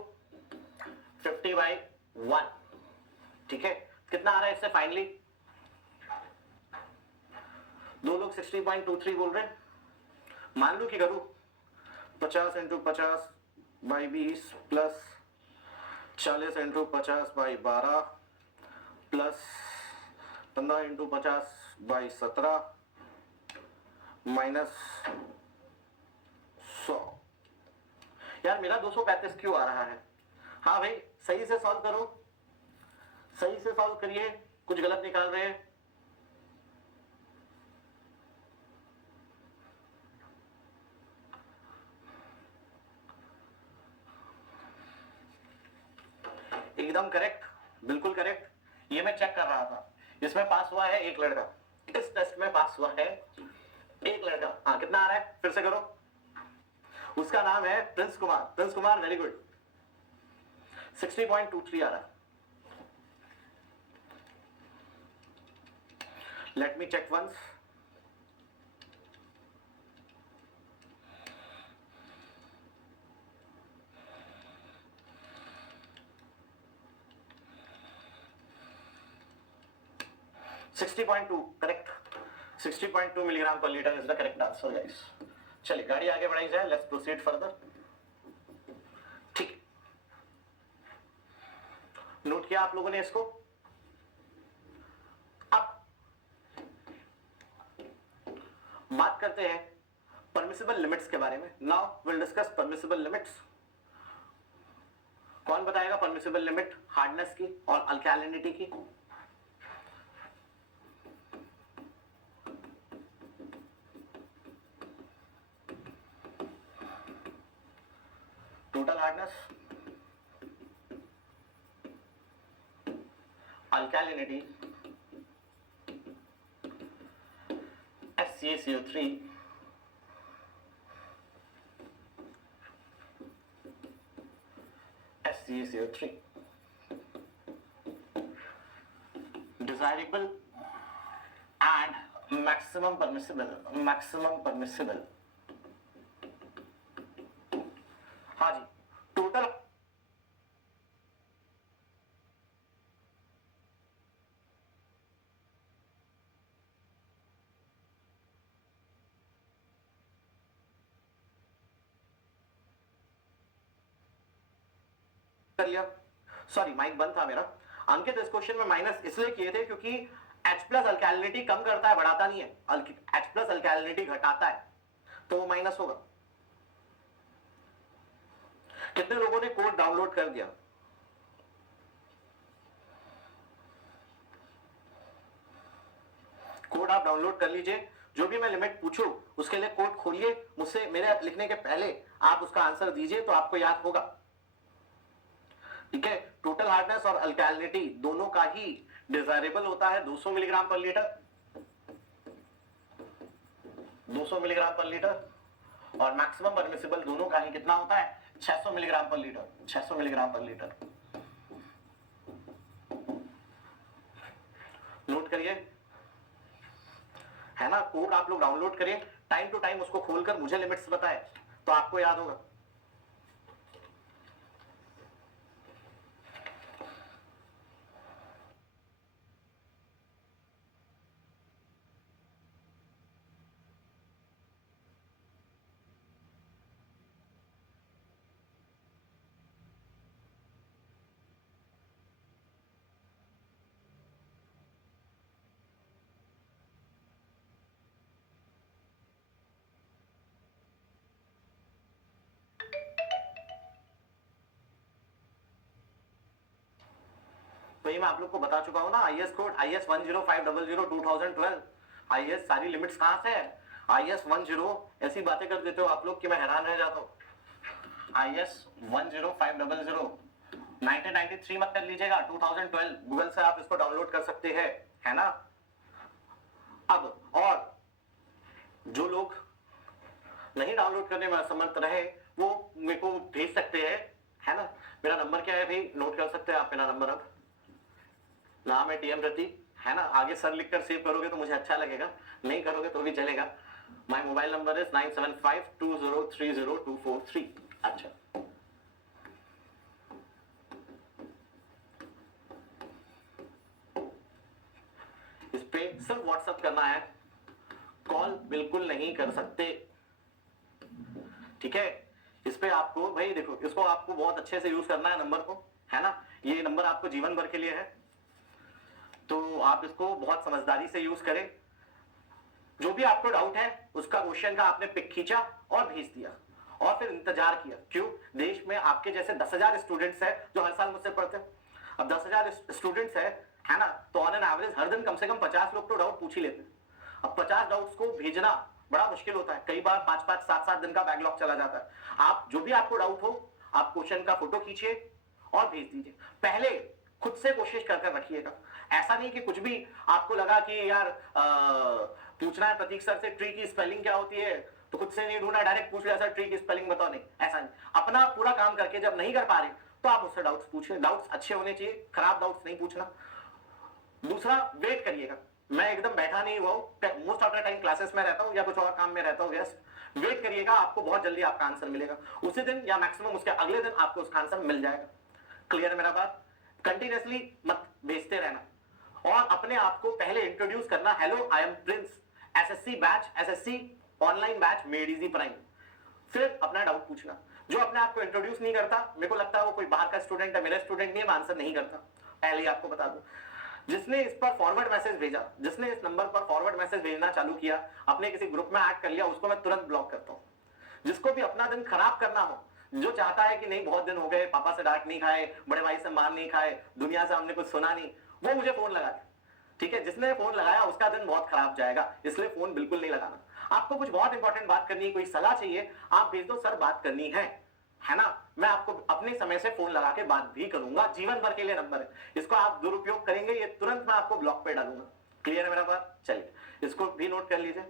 50/1। ठीक है, कितना आ रहा है इससे फाइनली? दो लोग 60.23 बोल रहे हैं। मान लो कि करूं 50 into 50/20 plus 40 into 50/12 plus 15 into 50/17 minus 100। यार मेरा 235 क्यों आ रहा है? हाँ भाई सही से सॉल्व करो, सही से सॉल्व करिए, कुछ गलत निकाल रहे हैं। एकदम करेक्ट, बिल्कुल करेक्ट। ये मैं चेक कर रहा था, इसमें पास हुआ है एक लड़का, इस टेस्ट में पास हुआ है एक लड़का। हाँ कितना आ रहा है फिर से करो। उसका नाम है Prince Kumar. Prince Kumar very good, 60.23 आ रहा है। Let me check once. Correct, 60.2 milligram per litre is the correct answer guys. चलिए गाड़ी आगे बढ़ाई जाए, लेट्स प्रोसीड फर्दर। ठीक, नोट किया आप लोगों ने इसको? अब बात करते हैं परमिसिबल लिमिट्स के बारे में। Now will discuss permissible limits. कौन बताएगा परमिसिबल लिमिट हार्डनेस की और अल्कैलिनिटी की? Total hardness, alkalinity, HClCO3, HClCO3, desirable maximum permissible, हाँ जी, टोटल कर लिया। सॉरी माइक बंद था मेरा। अंकित इस क्वेश्चन में माइनस इसलिए किए थे क्योंकि H प्लस अल्कैलिनिटी कम करता है, बढ़ाता नहीं है। H प्लस अल्कैलिनिटी घटाता है, तो वो माइनस होगा। कितने लोगों ने कोड डाउनलोड कर दिया? कोड आप डाउनलोड कर लीजिए। जो भी मैं लिमिट पूछूं उसके लिए कोड खोलिए, मुझसे मेरे लिखने के पहले आप उसका आंसर दीजिए तो आपको याद होगा। ठीक है, टोटल हार्डनेस और अल्कैलिनिटी दोनों का ही डिजायरेबल होता है 200 milligram per litre, 200 milligram per litre, और मैक्सिमम परमिसिबल दोनों का ही कितना होता है? 600 milligram per litre, 600 milligram per litre. Note करिए, है ना। कोड आप लोग डाउनलोड करिए, टाइम टू टाइम उसको खोलकर मुझे लिमिट्स बताए तो आपको याद होगा। तो ये मैं आप लोग को बता चुका हूं ना, IS कोड IS 10500 2012। IS सारी लिमिट्स कहां से है? IS 10 ऐसी बातें कर देते हो आप लोग कि मैं हैरान रह जाता हूं। IS 10500 1993 मत कर लीजिएगा, 2012 गूगल से आप इसको डाउनलोड कर सकते हैं, है ना। अब और जो लोग नहीं डाउनलोड करने में असमर्थ रहे वो मेरे को भेज सकते हैं, है ना। मेरा नंबर क्या है भाई, नोट कर सकते हैं आप मेरा नंबर। अब नाम है TM प्रतीक, है ना। आगे सर लिखकर सेव करोगे तो मुझे अच्छा लगेगा, नहीं करोगे तो भी चलेगा। My mobile number is 9752030243। अच्छा, इस पे सिर्फ व्हाट्सएप करना है, कॉल बिल्कुल नहीं कर सकते, ठीक है। इस पे आपको भाई देखो, इसको आपको बहुत अच्छे से यूज करना है नंबर को, है ना। ये नंबर आपको जीवन भर के लिए है, तो आप इसको बहुत समझदारी से यूज करें। जो भी आपको डाउट है उसका क्वेश्चन का आपने पिक खींचा और भेज दिया, और फिर इंतजार किया। क्यों? देश में आपके जैसे 10,000 स्टूडेंट्स हैं जो हर साल मुझसे पढ़ते हैं। अब 10,000 स्टूडेंट्स है ना, तो ऑन एन एवरेज हर दिन कम से कम 50 लोग तो डाउट पूछ ही लेते हैं। अब 50 डाउट्स को भेजना बड़ा मुश्किल होता है, कई बार 5-5, 7-7 दिन का बैकलॉग चला जाता है। आप जो भी आपको डाउट हो, आप क्वेश्चन का फोटो खींचिए और भेज दीजिए। पहले खुद से कोशिश कर कर रखिएगा। ऐसा नहीं कि कुछ भी आपको लगा कि यार पूछना है प्रतीक सर से ट्री की स्पेलिंग क्या होती है, तो खुद से नहीं ढूंढना, डायरेक्ट पूछ लिया सर ट्री की स्पेलिंग बताओ, नहीं, ऐसा नहीं। अपना पूरा काम करके जब नहीं कर पा रहे तो आप उससे डाउट्स पूछिए। डाउट्स अच्छे होने चाहिए, खराब डाउट्स नहीं पूछना। दूसरा, वेट करिएगा। मैं एकदम बैठा नहीं हुआ हूं, most of the time classes में रहता हूं या कुछ और काम में रहता हूं, यस। वेट करिएगा, आपको बहुत जल्दी आपका आंसर मिलेगा। उसी दिन या मैक्सिमम उसके अगले दिन आपको उसका आंसर मिल जाएगा। क्लियर है मेरा बात? कंटिन्यूअसली मत भेजते रहना, और अपने आप को पहले इंट्रोड्यूस करना, hello I am Prince, SSC batch, SSC online batch made Easy prime. फिर अपना डाउट पूछना। जो अपने आप को इंट्रोड्यूस नहीं करता, मेरे को लगता है वो कोई बाहर का स्टूडेंट है, मेरा स्टूडेंट नहीं है, मैं आंसर नहीं करता, पहले ही आपको बता दूं। जिसने इस पर फॉरवर्ड मैसेज भेजा, जिसने इस नंबर पर फॉरवर्ड मैसेज भेजना चालू किया, अपने किसी ग्रुप में ऐड कर लिया, उसको मैं तुरंत ब्लॉक करता हूं। जिसको भी अपना दिन खराब करना हो, जो चाहता है कि नहीं बहुत दिन हो गए, पापा से डांट नहीं खाए, बड़े भाई से मार नहीं खाए, दुनिया से हमने कुछ सुना नहीं, वो मुझे फोन लगा दे, ठीक है। जिसने फोन लगाया उसका दिन बहुत खराब जाएगा, इसलिए फोन बिल्कुल नहीं लगाना। आपको कुछ बहुत इंपॉर्टेंट बात करनी है, कोई सलाह चाहिए, आप भेज दो, सर बात करनी है ना। मैं आपको अपने समय से फोन लगा के बात भी करूंगा, जीवन भर के लिए नंबर है। इसको आप दुरुपयोग करेंगे, ये तुरंत मैं आपको ब्लॉक पे डालूंगा। क्लियर है मेरा बात? चलिए, इसको भी नोट कर लीजिए।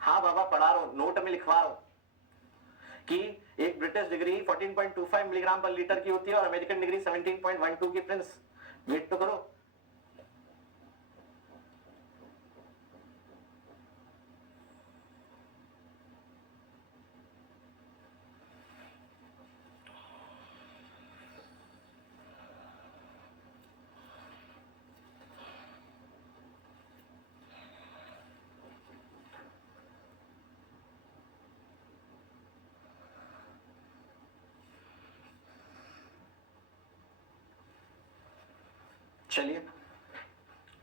हाँ बाबा, पढ़ा रहा हूं, नोट में लिखवा रहा हूं कि एक British degree 14.25 milligram per litre की होती है और अमेरिकन डिग्री 17.12 की। प्रिंस, वेट तो करो। चलिए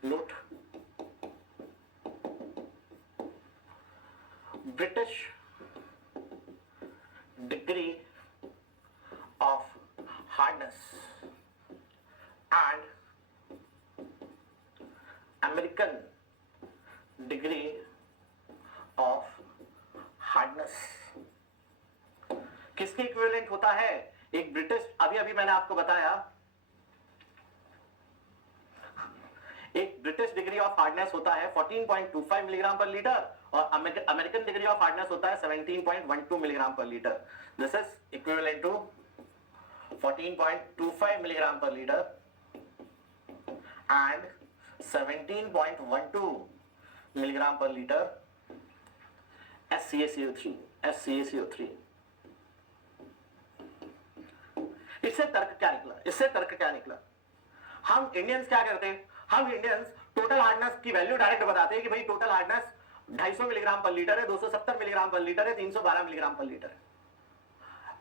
note, British degree of hardness and American degree of hardness किसके इक्विवेलेंट होता है? एक ब्रिटिश, अभी अभी मैंने आपको बताया, एक ब्रिटिश डिग्री ऑफ हार्डनेस होता है 14.25 मिलीग्राम पर लीटर और अमेरिकन डिग्री ऑफ हार्डनेस होता है 17.12 milligram per litre. This is equivalent to 14.25 milligram per liter and 17.12 milligram per liter SCaCO3. इससे तर्क क्या निकला? हम इंडियंस क्या करते हैं? हम इंडियंस टोटल हार्डनेस की वैल्यू डायरेक्ट बताते हैं कि भाई total hardness 250 milligram per litre है, 270 मिलीग्राम पर लीटर है, 312 मिलीग्राम पर लीटर है.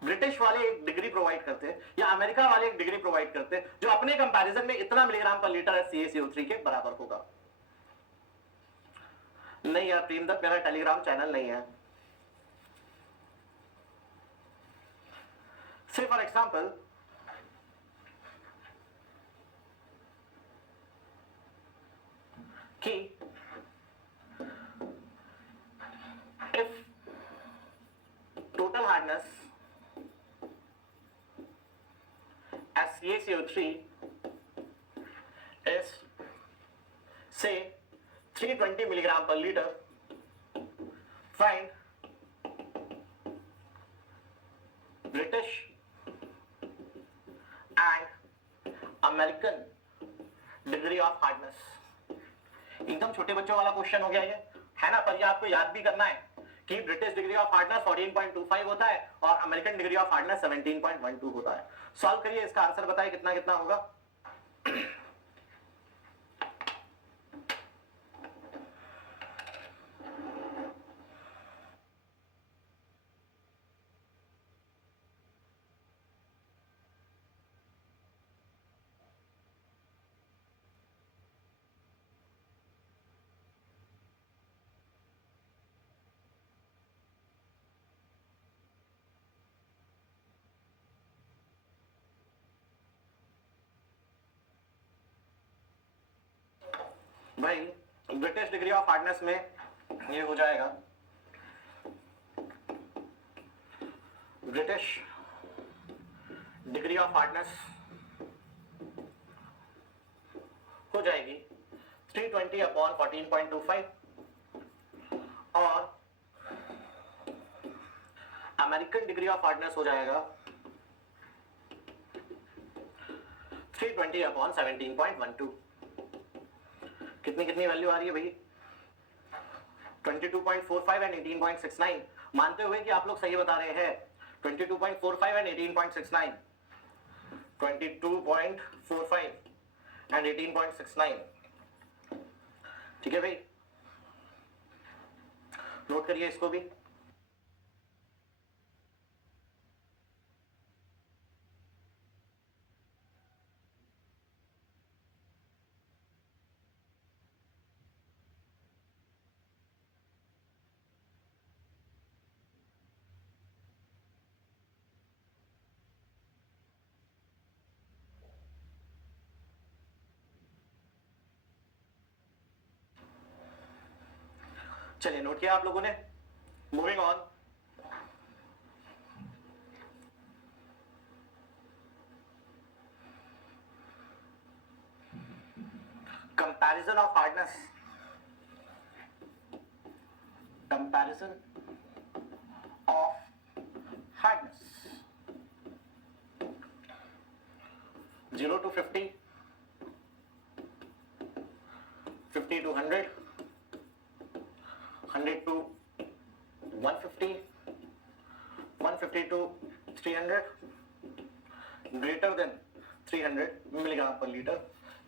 ब्रिटिश वाले एक डिग्री प्रोवाइड करते हैं या अमेरिका वाले एक डिग्री प्रोवाइड करते हैं जो अपने कंपैरिजन में इतना मिलीग्राम पर लीटर CaCO3 के बराबर होगा. नहीं यार प्रेमदत्त, मेरा टेलीग्राम चैनल नहीं है. से फॉर एग्जांपल कि if total hardness SCaCO3 is say 320 milligram per liter, find British and American degree of hardness. एकदम छोटे बच्चों वाला क्वेश्चन हो गया ये, है ना? पर ये आपको याद भी करना है कि ब्रिटिश डिग्री ऑफ हार्डनेस 14.25 होता है और अमेरिकन डिग्री ऑफ हार्डनेस 17.12 होता है. सॉल्व करिए, इसका आंसर बताइए कितना कितना होगा. भाई ब्रिटिश डिग्री ऑफ हार्डनेस में ये हो जाएगा, ब्रिटिश डिग्री ऑफ हार्डनेस हो जाएगी 320 अपॉन 14.25 और अमेरिकन डिग्री ऑफ हार्डनेस हो जाएगा 320 अपॉन 17.12. कितनी कितनी वैल्यू आ रही है भाई? 22.45 एंड 18.69. मानते हुए कि आप लोग सही बता रहे हैं, 22.45 एंड 18.69, 22.45 एंड 18.69. ठीक है भाई, नोट करिए इसको भी. चलिए नोट किया आप लोगों ने. Moving on, comparison of hardness, comparison of hardness 0 to 50, 50 to 100, 100 to 150, 150 to 300, greater than 300 milligram per litre.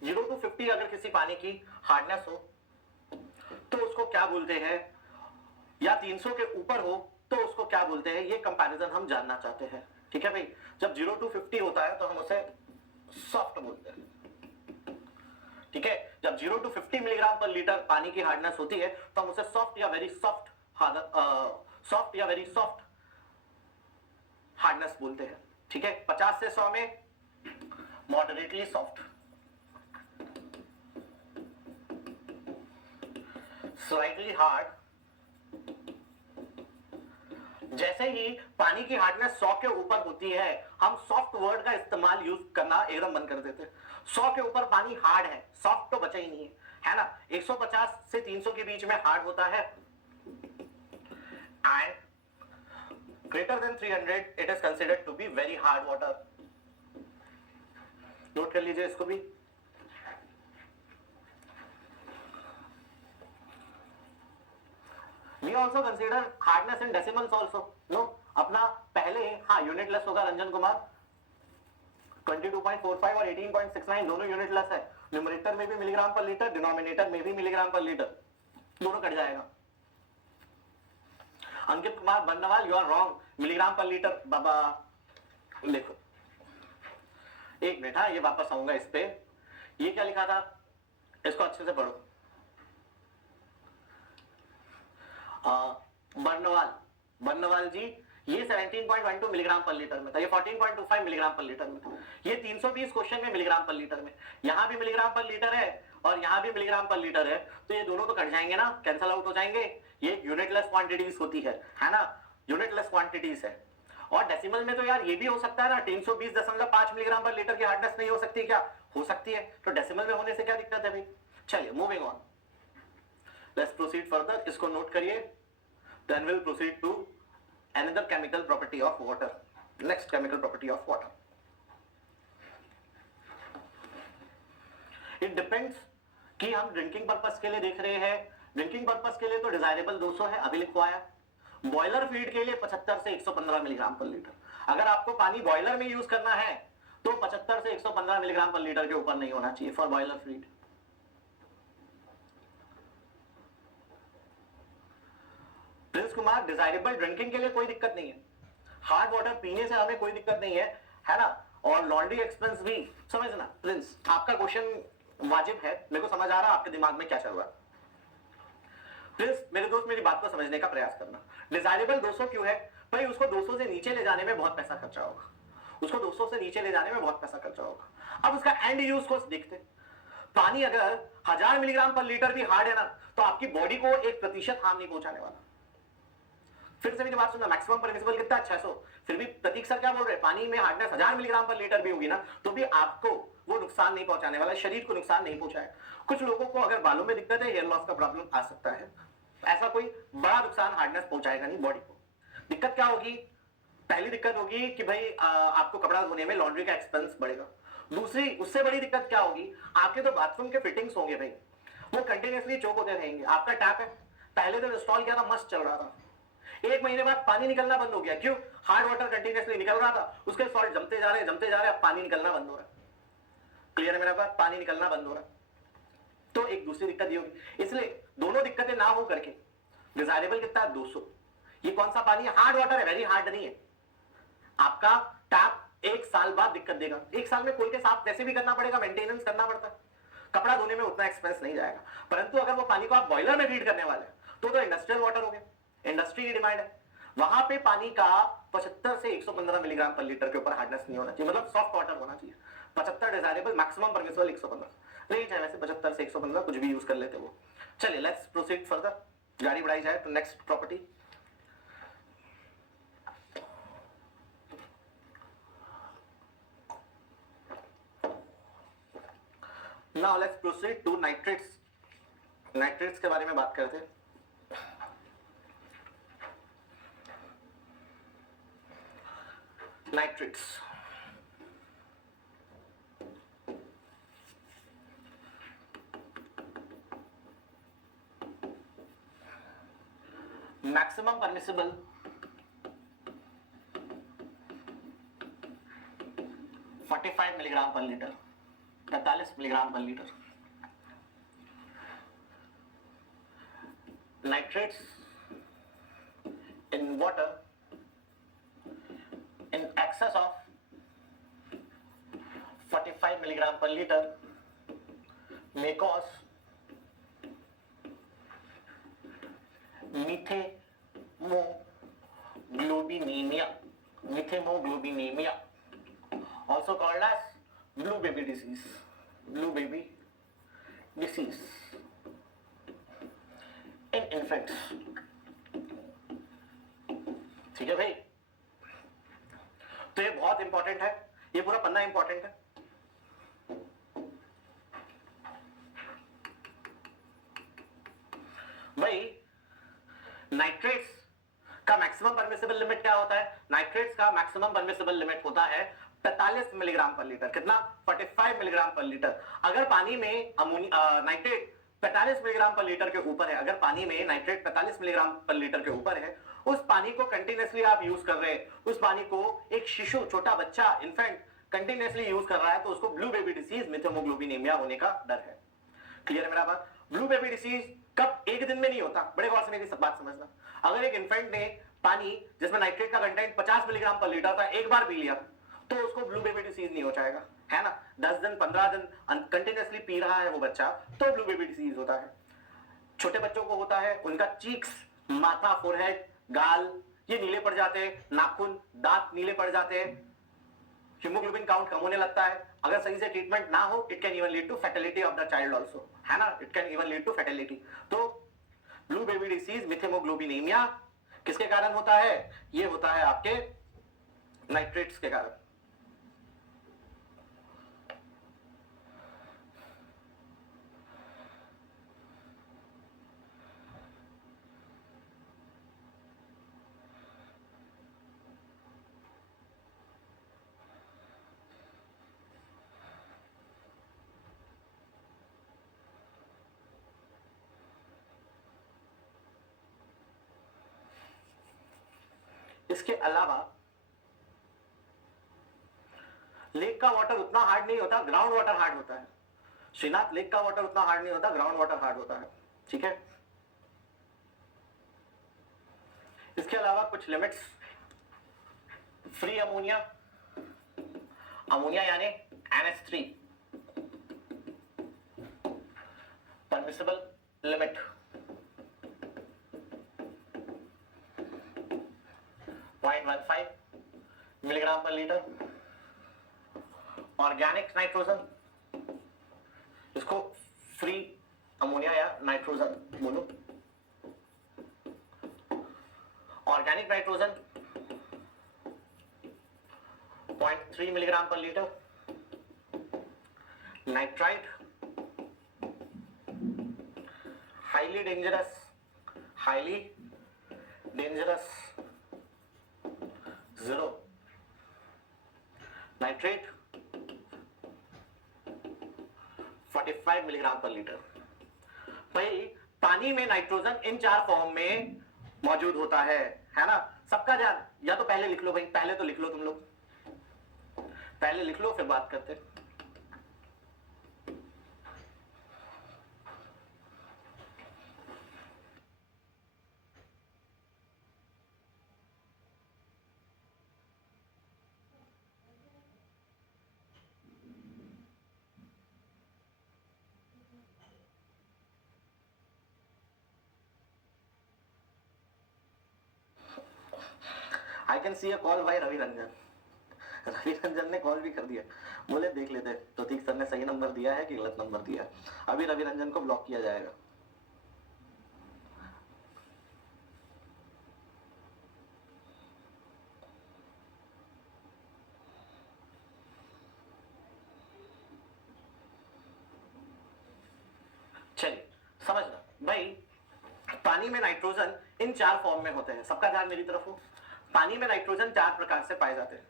0 to 50 अगर किसी पानी की हार्डनेस हो तो उसको क्या बोलते हैं, या 300 के ऊपर हो तो उसको क्या बोलते हैं, ये कंपैरिजन हम जानना चाहते हैं. ठीक है भाई, जब 0 to 50 होता है तो हम उसे सॉफ्ट बोलते हैं. ठीक है, जब 0 to 50 मिलीग्राम पर लीटर पानी की हार्डनेस होती है तो हम उसे सॉफ्ट या वेरी सॉफ्ट हार्डनेस बोलते हैं। ठीक है, 50 से 100 में मॉडरेटली सॉफ्ट, स्लाइटली हार्ड। जैसे ही पानी की हार्डनेस 100 के ऊपर होती है हम सॉफ्ट वर्ड का इस्तेमाल यूज करना एकदम बंद कर देते हैं। 100 के ऊपर पानी हार्ड है, सॉफ्ट तो बचा ही नहीं है ना। 150 से 300 के बीच में हार्ड होता है and greater than 300 it is considered to be very hard water। Note कर लीजिए इसको भी। We also consider hardness in decimals also। नो अपना पहले हाँ यूनिटलेस होगा रंजन कुमार, 22.45 और 18.69 दोनों यूनिटलेस है। न्यूमरेटर में भी मिलीग्राम पर लीटर, डिनोमिनेटर में भी मिलीग्राम पर लीटर, दोनों कट जाएगा। Ankit Kumar Bannwal, you are wrong, milligram per litre बाबा। देखो एक मिनट, हाँ ये वापस आऊंगा इस पे। ये क्या लिखा था, इसको अच्छे से पढ़ो। बन्नवाल जी, ये 17.12 मिलीग्राम पर लीटर में था, ये 14.25 मिलीग्राम पर लीटर में था। ये 320 क्वेश्चन में मिलीग्राम पर लीटर में, यहां भी मिलीग्राम पर लीटर है और यहां भी मिलीग्राम पर लीटर है, तो ये दोनों तो कट जाएंगे ना, कैंसल आउट हो जाएंगे। ये यूनिटलेस क्वांटिटीज होती है ना, यूनिटलेस क्वांटिटीज है। और डेसिमल में तो यार ये भी हो सकता है ना, 320.5 मिलीग्राम पर लीटर की हार्डनेस नहीं हो सकती क्या, हो सकती है, तो डेसिमल में होने से क्या दिक्कत है भाई। चलिए moving on, let's proceed further. इसको नोट करिए, then will proceed to another chemical property of water, next chemical property of water। it depends कि हम ड्रिंकिंग पर्पस के लिए देख रहे हैं। ड्रिंकिंग पर्पस के लिए तो डिजायरेबल 200 है, अभी लिखवाया। बॉयलर फीड के लिए 75 से 115 मिलीग्राम पर लीटर। अगर आपको पानी बॉयलर में यूज करना है तो 75 से 115 मिलीग्राम पर लीटर के ऊपर नहीं होना चाहिए for boiler feed. Prince Kumar, desirable drinking के लिए कोई दिक्कत नहीं है, हार्ड वाटर पीने से हमें कोई दिक्कत नहीं है ना। और लॉन्ड्री एक्सपेंस भी समझना। प्रिंस आपका क्वेश्चन वाजिब है, मेरे को समझ आ रहा है आपके दिमाग में क्या चल रहा है। प्रिंस मेरे दोस्त मेरी बात को समझने का प्रयास करना। डिजायरेबल 200 क्यों है भाई, उसको 200 से नीचे ले जाने में बहुत पैसा खर्चा होगा, उसको 200 से नीचे ले जाने में बहुत पैसा खर्चा होगा। अब उसका एंड यूज को देखते। पानी अगर 1000 मिलीग्राम पर लीटर भी हार्ड है ना, तो आपकी बॉडी को 1% हार्म नहीं पहुंचाने वाला। फिर से मेरी बात सुनना, मैक्सिमम परमिसिबल कितना, 600। फिर भी प्रतीक सर क्या बोल रहे हैं, पानी में हार्डनेस 1000 मिलीग्राम पर लीटर भी होगी ना, तो भी आपको वो नुकसान नहीं पहुंचाने वाला, शरीर को नुकसान नहीं पहुंचाए। कुछ लोगों को अगर बालों में दिक्कत है, हेयर लॉस का प्रॉब्लम आ सकता है, ऐसा कोई बड़ा नुकसान हार्डनेस पहुंचाएगा नहीं बॉडी को। दिक्कत क्या होगी, पहली दिक्कत होगी कि भाई आपको कपड़ा धोने में लॉन्ड्री का एक्सपेंस बढ़ेगा। दूसरी उससे बड़ी दिक्कत क्या होगी, आपके तो बाथरूम के फिटिंग्स होंगे भाई, वो कंटिन्यूअसली चोक होते रहेंगे। आपका टैप है, पहले तो इंस्टॉल किया था, मस्त चल रहा था, 1 महीने बाद पानी निकलना बंद हो गया। क्यों, हार्ड वाटर कंटिन्यूअसली निकल रहा था, उसके सॉल्ट जमते जा रहे, अब पानी निकलना बंद हो रहा है। क्लियर है मेरा बात, पानी निकलना बंद हो रहा है। तो एक दूसरी दिक्कत ये होगी, इसलिए दोनों दिक्कतें ना हो करके डिजायरेबल कितना है, 200। ये कौन सा पानी है, हार्ड वाटर है, वेरी हार्ड नहीं है। आपका टैप 1 साल बाद दिक्कत देगा, 1 साल में खोल के साफ वैसे भी करना पड़ेगा, मेंटेनेंस करना पड़ता है, कपड़ा धोने में उतना एक्सपेंस नहीं जाएगा। परंतु अगर वो पानी को आप बॉयलर में फीड करने वाले हैं तो इंडस्ट्रियल वाटर हो गया, इंडस्ट्री की डिमांड है, वहां पे पानी का 75 से 115 मिलीग्राम पर लीटर के ऊपर हार्डनेस नहीं होना चाहिए, मतलब सॉफ्ट वाटर होना चाहिए। 75 डिजायरेबल, मैक्सिमम परमिसिबल 115 रेंज है, वैसे 75 से 115 कुछ भी यूज कर लेते वो। चलिए लेट्स प्रोसीड फर्दर, गाड़ी बढ़ाई जाए तो next property. Now let's proceed to nitrates. Nitrates के बारे में बात करते हैं। Nitrates maximum permissible 45 milligram per litre, 45 milligram per litre. Nitrates in water in excess of 45 milligram per liter may cause methemoglobinemia, methemoglobinemia, also called as blue baby disease, blue baby disease in infants. ठीक है भाई, तो ये बहुत important है, ये पूरा पन्ना important है। भाई नाइट्रेट्स का मैक्सिमम परमिसिबल लिमिट क्या होता है? नाइट्रेट्स का मैक्सिमम परमिसिबल लिमिट होता है 45 मिलीग्राम पर लीटर। कितना? 45 मिलीग्राम पर लीटर। अगर पानी में नाइट्रेट 45 मिलीग्राम पर लीटर के ऊपर है, अगर पानी में नाइट्रेट 45 मिलीग्राम पर लीटर के ऊपर है, उस पानी को कंटिन्यूअसली आप यूज कर रहे हैं, उस पानी को एक शिशु, छोटा बच्चा, इन्फेंट कंटिन्यूअसली यूज कर रहा है, तो उसको ब्लू बेबी डिसीज, मेथेमोग्लोबिनेमिया होने का डर है। क्लियर है मेरा बात? ब्लू बेबी डिसीज कब? एक दिन में नहीं होता, बड़े गौर से मेरी सब बात समझना। अगर एक इन्फेंट ने पानी जिसमें नाइट्रेट का कंटेंट 50 मिलीग्राम पर लीटर था एक बार पी लिया, तो उसको ब्लू बेबी डिसीज नहीं हो जाएगा, है ना? 10 दिन 15 दिन कंटिन्यूअसली पी रहा है वो बच्चा, तो ब्लू बेबी डिसीज होता है। छोटे बच्चों को होता है, उनका चीक्स, माथा, फोरहेड, गाल ये नीले पड़ जाते हैं, नाखून, दांत नीले पड़ जाते हैं, हीमोग्लोबिन काउंट कम होने लगता है। अगर सही से ट्रीटमेंट ना हो, it can even lead to fatality of the child also, है ना? It can even lead to fatality. तो ब्लू बेबी डिसीज, मेथेमोग्लोबिनेमिया किसके कारण होता है? ये होता है आपके नाइट्रेट्स के कारण। इसके अलावा लेक का वाटर उतना हार्ड नहीं होता, ग्राउंड वाटर हार्ड होता है। श्रीनाथ, लेक का वाटर उतना हार्ड नहीं होता, ग्राउंड वाटर हार्ड होता है। ठीक है, इसके अलावा कुछ लिमिट्स, फ्री अमोनिया, अमोनिया यानी NH3, permissible limit 0.15 milligram per litre. Organic nitrogen, इसको फ्री अमोनिया या नाइट्रोजन बोलो। Organic nitrogen 0.3 milligram per litre. Nitrite highly dangerous 0। Nitrate 45 milligram per litre. भाई पानी में नाइट्रोजन इन 4 फॉर्म में मौजूद होता है ना? सबका ध्यान, या तो पहले लिख लो भाई, पहले तो लिख लो, तुम लोग पहले लिख लो, फिर बात करते। I can see a call by Ravi Ranjan ने कॉल भी कर दिया, बोले देख लेते प्रतीक सर ने सही नंबर दिया है कि गलत नंबर दिया है। अभी रवि रंजन को ब्लॉक किया जाएगा। चलिए समझना भाई, पानी में नाइट्रोजन इन 4 फॉर्म में होते हैं। सबका ध्यान मेरी तरफ हो। पानी में नाइट्रोजन 4 प्रकार से पाए जाते हैं।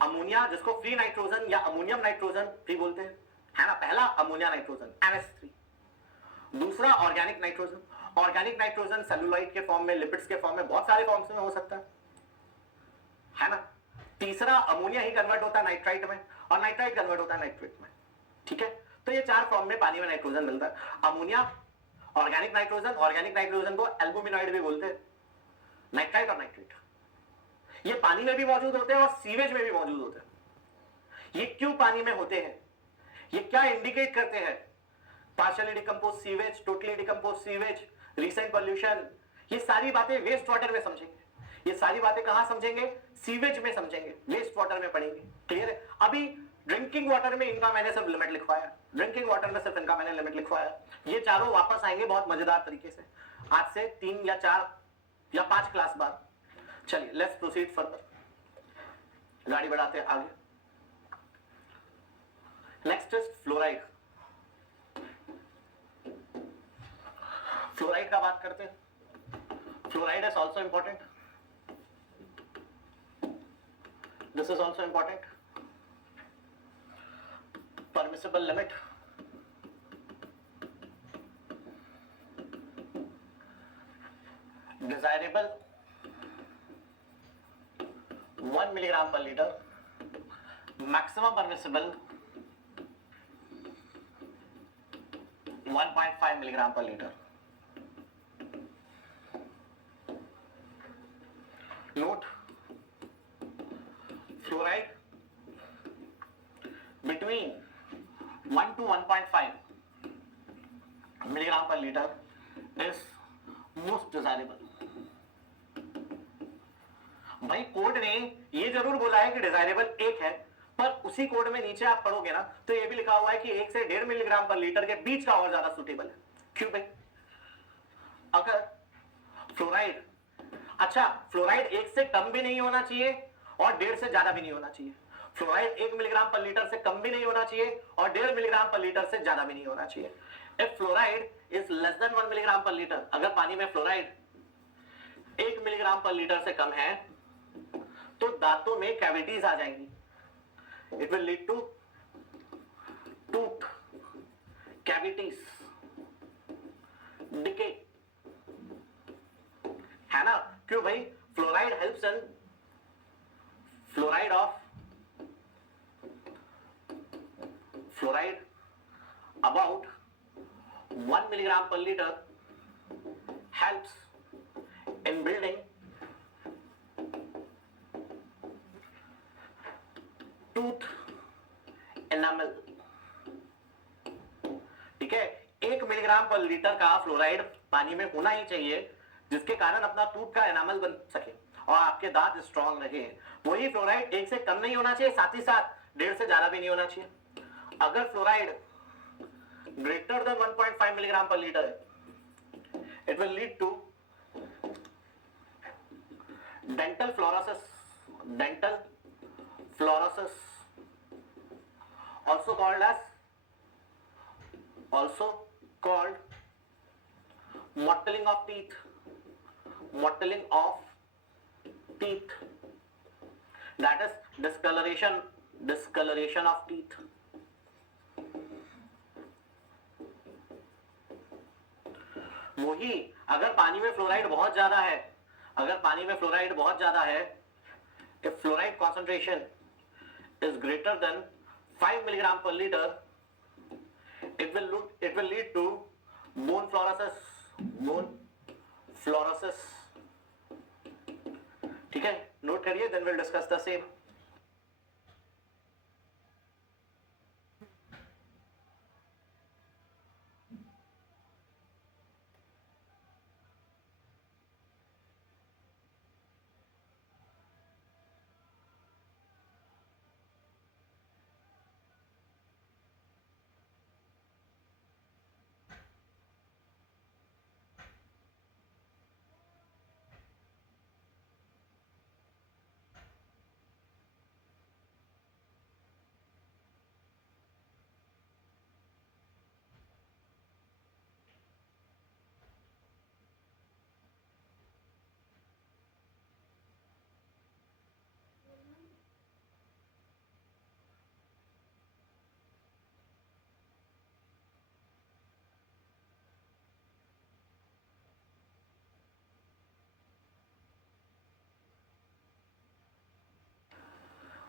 अमोनिया, जिसको फ्री नाइट्रोजन या अमोनियम नाइट्रोजन भी बोलते हैं, है ना? पहला अमोनिया नाइट्रोजन NH3। दूसरा ऑर्गेनिक नाइट्रोजन। ऑर्गेनिक नाइट्रोजन सेलुलोइड के फॉर्म में, लिपिड्स के फॉर्म में, बहुत सारे फॉर्म्स में हो सकता है ना? तीसरा अमोनिया ही कन्वर्ट होता है नाइट्राइट में, और नाइट्राइट कन्वर्ट होता है नाइट्रेट में। ठीक है, तो ये 4 फॉर्म में पानी में नाइट्रोजन मिलता है। अमोनिया, ऑर्गेनिक नाइट्रोजन को एल्बुमिनॉइड भी बोलते हैं, नाइट्राइट और नाइट्रेट। ये पानी में भी मौजूद होते हैं और सीवेज में भी मौजूद होते हैं। ये क्यों पानी में होते हैं? ये क्या इंडिकेट करते हैं? Partially decompose sewage, totally decompose sewage, recent pollution, ये सारी बातें वेस्ट वाटर में समझेंगे। ये सारी बातें कहां समझेंगे? सीवेज में समझेंगे, वेस्ट वाटर में पढ़ेंगे। क्लियर है? अभी ड्रिंकिंग वाटर में इनका मैंने सिर्फ लिमिट लिखवाया, ड्रिंकिंग वाटर में सिर्फ इनका मैंने लिमिट लिखवाया। ये चारों वापस आएंगे बहुत मजेदार तरीके से आज से 3 या 4 या 5 क्लास बाद। चलिए लेट्स प्रोसीड फर्दर, गाड़ी बढ़ाते हैं आगे। Next is fluoride. फ्लोराइड का बात करते हैं। Fluoride is also important, this is also important. Permissible limit, desirable 1 milligram per litre, maximum permissible 1.5 milligram per litre. Note, fluoride between 1 to 1.5 milligram per litre is most desirable. भाई code ने ये जरूर बोला है कि डिजायरेबल 1 है, पर उसी कोड में नीचे आप पढ़ोगे ना तो ये भी लिखा हुआ है कि 1 से 1.5 मिलीग्राम पर लीटर के बीच का और ज्यादा सुटेबल है। क्यों भाई? अगर फ्लोराइड, अच्छा फ्लोराइड 1 से कम भी नहीं होना चाहिए और 1.5 से ज्यादा भी नहीं होना चाहिए। फ्लोराइड 1 मिलीग्राम पर लीटर से कम भी नहीं होना चाहिए और 1.5 मिलीग्राम पर लीटर से ज्यादा भी नहीं होना चाहिए। If fluoride is less than 1 milligram per litre, अगर पानी में फ्लोराइड 1 मिलीग्राम पर लीटर से कम है तो दांतों में कैविटीज आ जाएंगी। It will lead to tooth cavities, decay, है ना? क्यों भाई? Fluoride helps in, fluoride about 1 milligram per liter helps in building tooth enamel। ठीक है, 1 मिलीग्राम पर लीटर का फ्लोराइड पानी में होना ही चाहिए जिसके कारण अपना टूथ का एनामल बन सके और आपके दांत स्ट्रांग रहे। वही फ्लोराइड 1 से कम नहीं होना चाहिए, साथ ही साथ 1.5 से ज्यादा भी नहीं होना चाहिए। अगर fluoride greater than 1.5 milligram per litre है, it will lead to dental fluorosis, also called mottling of teeth, that is discoloration of teeth। वही अगर पानी में फ्लोराइड बहुत ज्यादा है, if fluoride concentration is greater than 5 milligram per liter, it will lead to bone fluorosis। ठीक है, note करिए, then we'll discuss the same।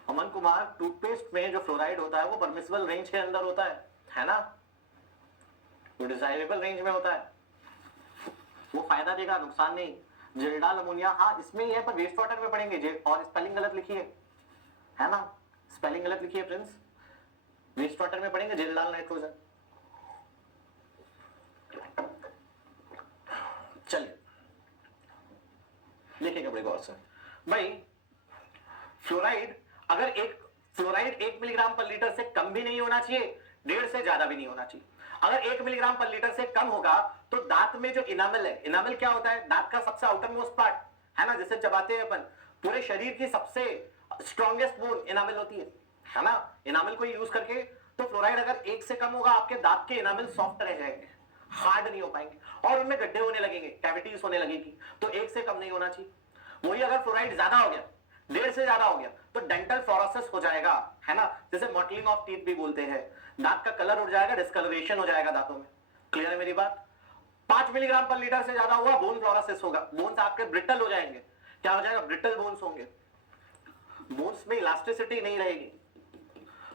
Aman Kumar, toothpaste में जो फ्लोराइड होता है वो परमिसिबल रेंज के अंदर होता है ना? वो डिजायरेबल रेंज में होता है, वो फायदा देगा, नुकसान नहीं। जिल्डाल अमोनिया, हाँ इसमें ही है पर वेस्ट वाटर में पढ़ेंगे। और स्पेलिंग गलत लिखी है ना? स्पेलिंग गलत लिखी है फ्रेंड्स, वेस्ट वाटर में पढ़ेंगे जिल्डाल नाइट्रोजन। चलिए देखिएगा बड़े गौर से भाई, फ्लोराइड अगर फ्लोराइड 1 मिलीग्राम पर लीटर से कम भी नहीं होना चाहिए, 1.5 से ज्यादा भी नहीं होना चाहिए। अगर 1 मिलीग्राम पर लीटर से कम होगा तो दांत में जो इनामल है, इनामल क्या होता है, दांत का सबसे आउटर मोस्ट पार्ट है ना, जिसे चबाते हैं अपन, पूरे शरीर की सबसे स्ट्रॉन्गेस्ट बोन इनामल होती है ना, इनामल को यूज करके, तो फ्लोराइड अगर 1 से कम होगा आपके दांत के इनामल सॉफ्ट रह जाएंगे, हार्ड नहीं हो पाएंगे और उनमें गड्ढे होने लगेंगे, कैविटीज होने लगेगी, तो 1 से कम नहीं होना चाहिए। वही अगर फ्लोराइड ज्यादा हो गया, 1.5 से ज्यादा हो गया, तो डेंटल फ्लोरोसिस हो जाएगा, है ना, जैसे मॉटलिंग ऑफ टीथ भी बोलते हैं, दांत का कलर उड़ जाएगा, डिस्कलरेशन हो जाएगा दांतों में। क्लियर है मेरी बात? 5 मिलीग्राम पर लीटर से ज्यादा हुआ, बोन फ्लोरोसिस होगा, बोन्स आपके ब्रिटल हो जाएंगे। क्या हो जाएगा? ब्रिटल बोन्स होंगे, बोन्स में इलास्टिसिटी नहीं रहेगी,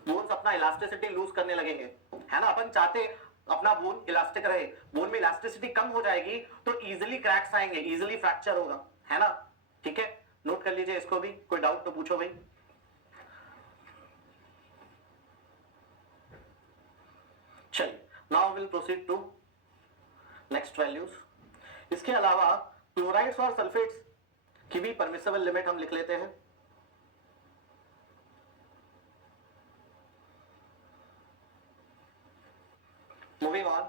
बोन्स अपना इलास्टिसिटी लूज करने लगेंगे, है ना। अपन चाहते अपना बोन इलास्टिक रहे, बोन में इलास्टिसिटी कम हो जाएगी तो इजीली क्रैक्स आएंगे, इजीली फ्रैक्चर होगा, है ना। ठीक है, नोट कर लीजिए इसको भी, कोई डाउट तो पूछो भाई। चलिए, now will proceed to next values. इसके अलावा क्लोराइड्स और सल्फेट्स की भी परमिसिबल लिमिट हम लिख लेते हैं। Moving on,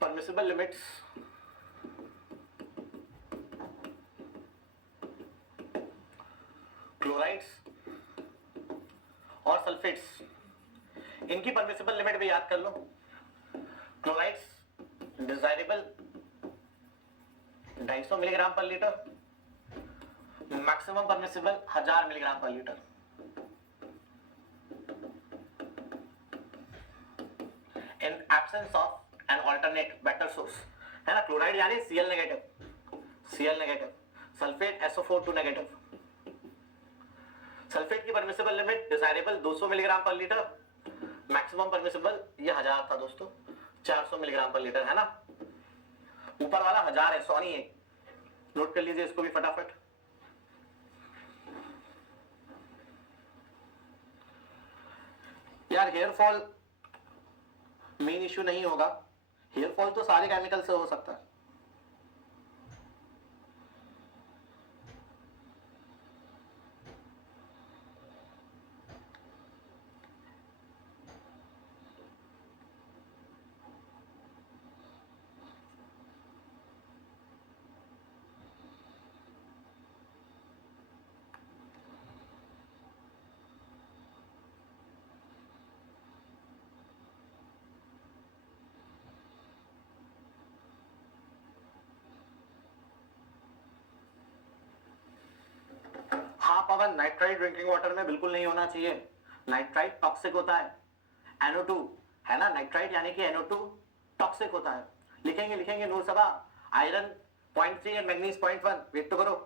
permissible limits chlorides और सल्फेट्स, इनकी परमिसिबल लिमिट भी याद कर लो। Chlorides desirable 250 milligram per litre, maximum permissible 1000 milligram per litre. In absence of an alternate better source, है ना। क्लोराइड यानी Cl negative, Cl negative, sulphate SO4 negative. Sulphate की permissible limit desirable 200 milligram per litre, maximum permissible ये 1000 था दोस्तों, 400 milligram per litre, है ना। ऊपर वाला 1000 है, 100 नहीं है, नोट कर लीजिए इसको भी फटाफट। यार हेयर फॉल मेन इश्यू नहीं होगा, हेयर फॉल तो सारे केमिकल से हो सकता है। हाँ पवन, नाइट्राइट ड्रिंकिंग वाटर में बिल्कुल नहीं होना चाहिए, नाइट्राइट टॉक्सिक होता है। NO2 है ना, नाइट्राइट यानी कि NO2 टॉक्सिक होता है। लिखेंगे लिखेंगे नूर सबा, आयरन 0.3 एंड मैग्नीज 0.1, वेट तो करो।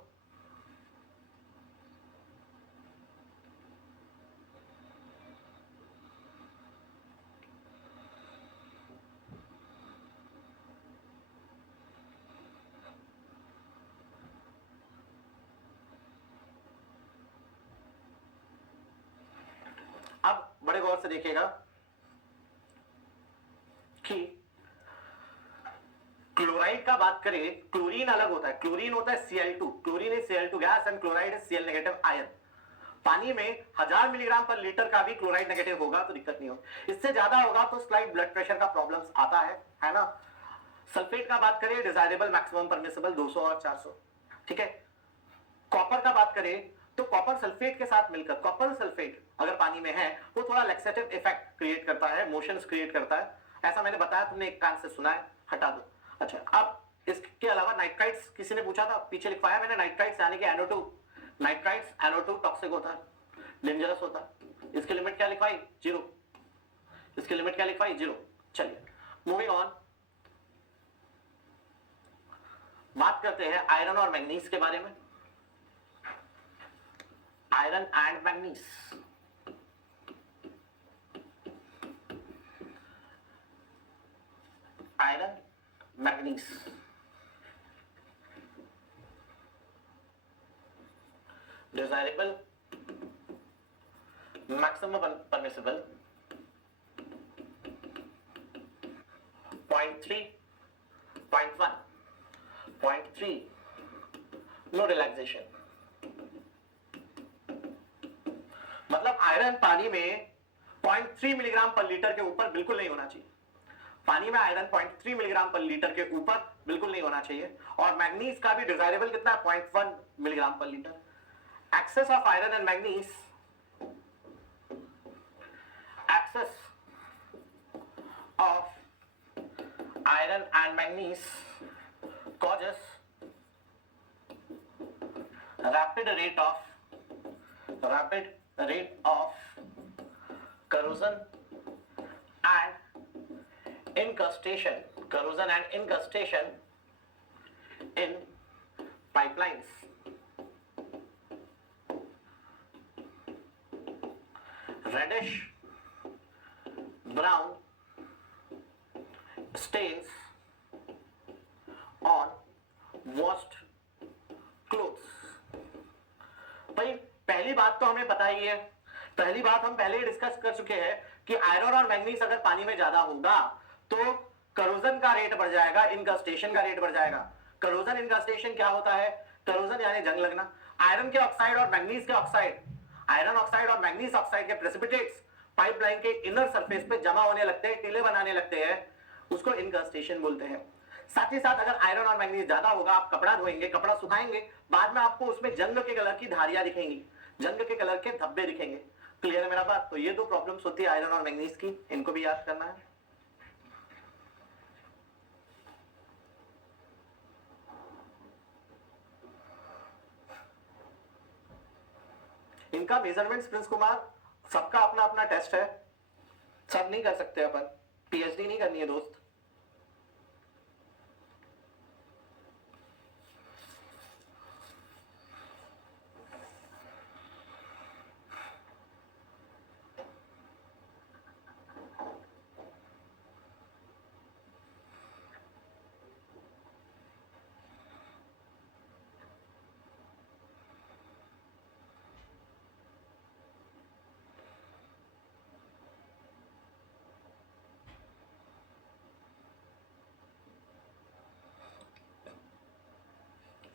अब बड़े गौर से देखिएगा कि क्लोराइड का बात करें, क्लोरीन अलग होता है, क्लोरीन होता है Cl2, chlorine is Cl2 gas and chloride is Cl negative ion. पानी में 1000 मिलीग्राम पर लीटर का भी क्लोराइड नेगेटिव होगा तो दिक्कत नहीं होगी, इससे ज्यादा होगा तो स्लाइट ब्लड प्रेशर का प्रॉब्लम्स आता है ना। सल्फेट का बात करें, डिजायरेबल मैक्सिमम परमिसिबल 200 और 400, ठीक है। कॉपर का बात करें तो कॉपर सल्फेट के साथ मिलकर, कॉपर सल्फेट अगर पानी में है वो थोड़ा लैक्सेटिव इफेक्ट क्रिएट करता है, मोशंस क्रिएट करता है, ऐसा मैंने बताया, तुमने एक कान से सुना है, हटा दो। अच्छा, अब इसके अलावा नाइट्राइट्स किसी ने पूछा था, पीछे लिखवाया मैंने, नाइट्राइट्स यानी कि NO2, नाइट्राइट्स NO2 टॉक्सिक होता है, डेंजरस होता है। इसकी लिमिट क्या लिखवाई? 0। इसकी लिमिट क्या लिखवाई? 0। चलिए मूविंग ऑन, बात करते हैं आयरन और मैग्नीज के बारे में। Iron and manganese, iron manganese, desirable maximum permissible 0.3, 0.1, 0.3, no relaxation. मतलब आयरन पानी में 0.3 मिलीग्राम पर लीटर के ऊपर बिल्कुल नहीं होना चाहिए। पानी में आयरन 0.3 मिलीग्राम पर लीटर के ऊपर बिल्कुल नहीं होना चाहिए। और मैग्नीज का भी डिजायरेबल कितना है? 0.1 milligram per litre. Excess of iron and manganese, excess of iron and manganese causes rapid rate of corrosion and incrustation in pipelines. Reddish brown stains on washed clothes. भाई पहली बात तो हमें पता ही है, पहली बात हम पहले ही डिस्कस कर चुके हैं कि आयरन और मैग्नीज अगर पानी में ज्यादा होगा तो करोजन का रेट बढ़ जाएगा, इनकस्टेशन का रेट बढ़ जाएगा। करोजन इनकस्टेशन क्या होता है? करोजन यानी जंग लगना। आयरन के ऑक्साइड और मैग्नीज के ऑक्साइड, आयरन ऑक्साइड और मैग्नीज ऑक्साइड के प्रेसिपिटेट्स पाइपलाइन के इनर सरफेस पे जमा होने लगते हैं, टीले बनाने लगते हैं, उसको इनकस्टेशन बोलते हैं। साथ ही साथ अगर आयरन और मैग्नीज ज्यादा होगा, आप कपड़ा धोएंगे, कपड़ा सुखाएंगे, बाद में आपको उसमें जंग के कलर की धारियां दिखेंगी, जंग के कलर के धब्बे दिखेंगे। क्लियर है मेरा बात? तो ये दो प्रॉब्लम्स होती है आयरन और मैग्नीज की, इनको भी याद करना है। इनका मेजरमेंट्स प्रिंस कुमार, सबका अपना अपना टेस्ट है, सब नहीं कर सकते अपन, पीएचडी नहीं करनी है दोस्त।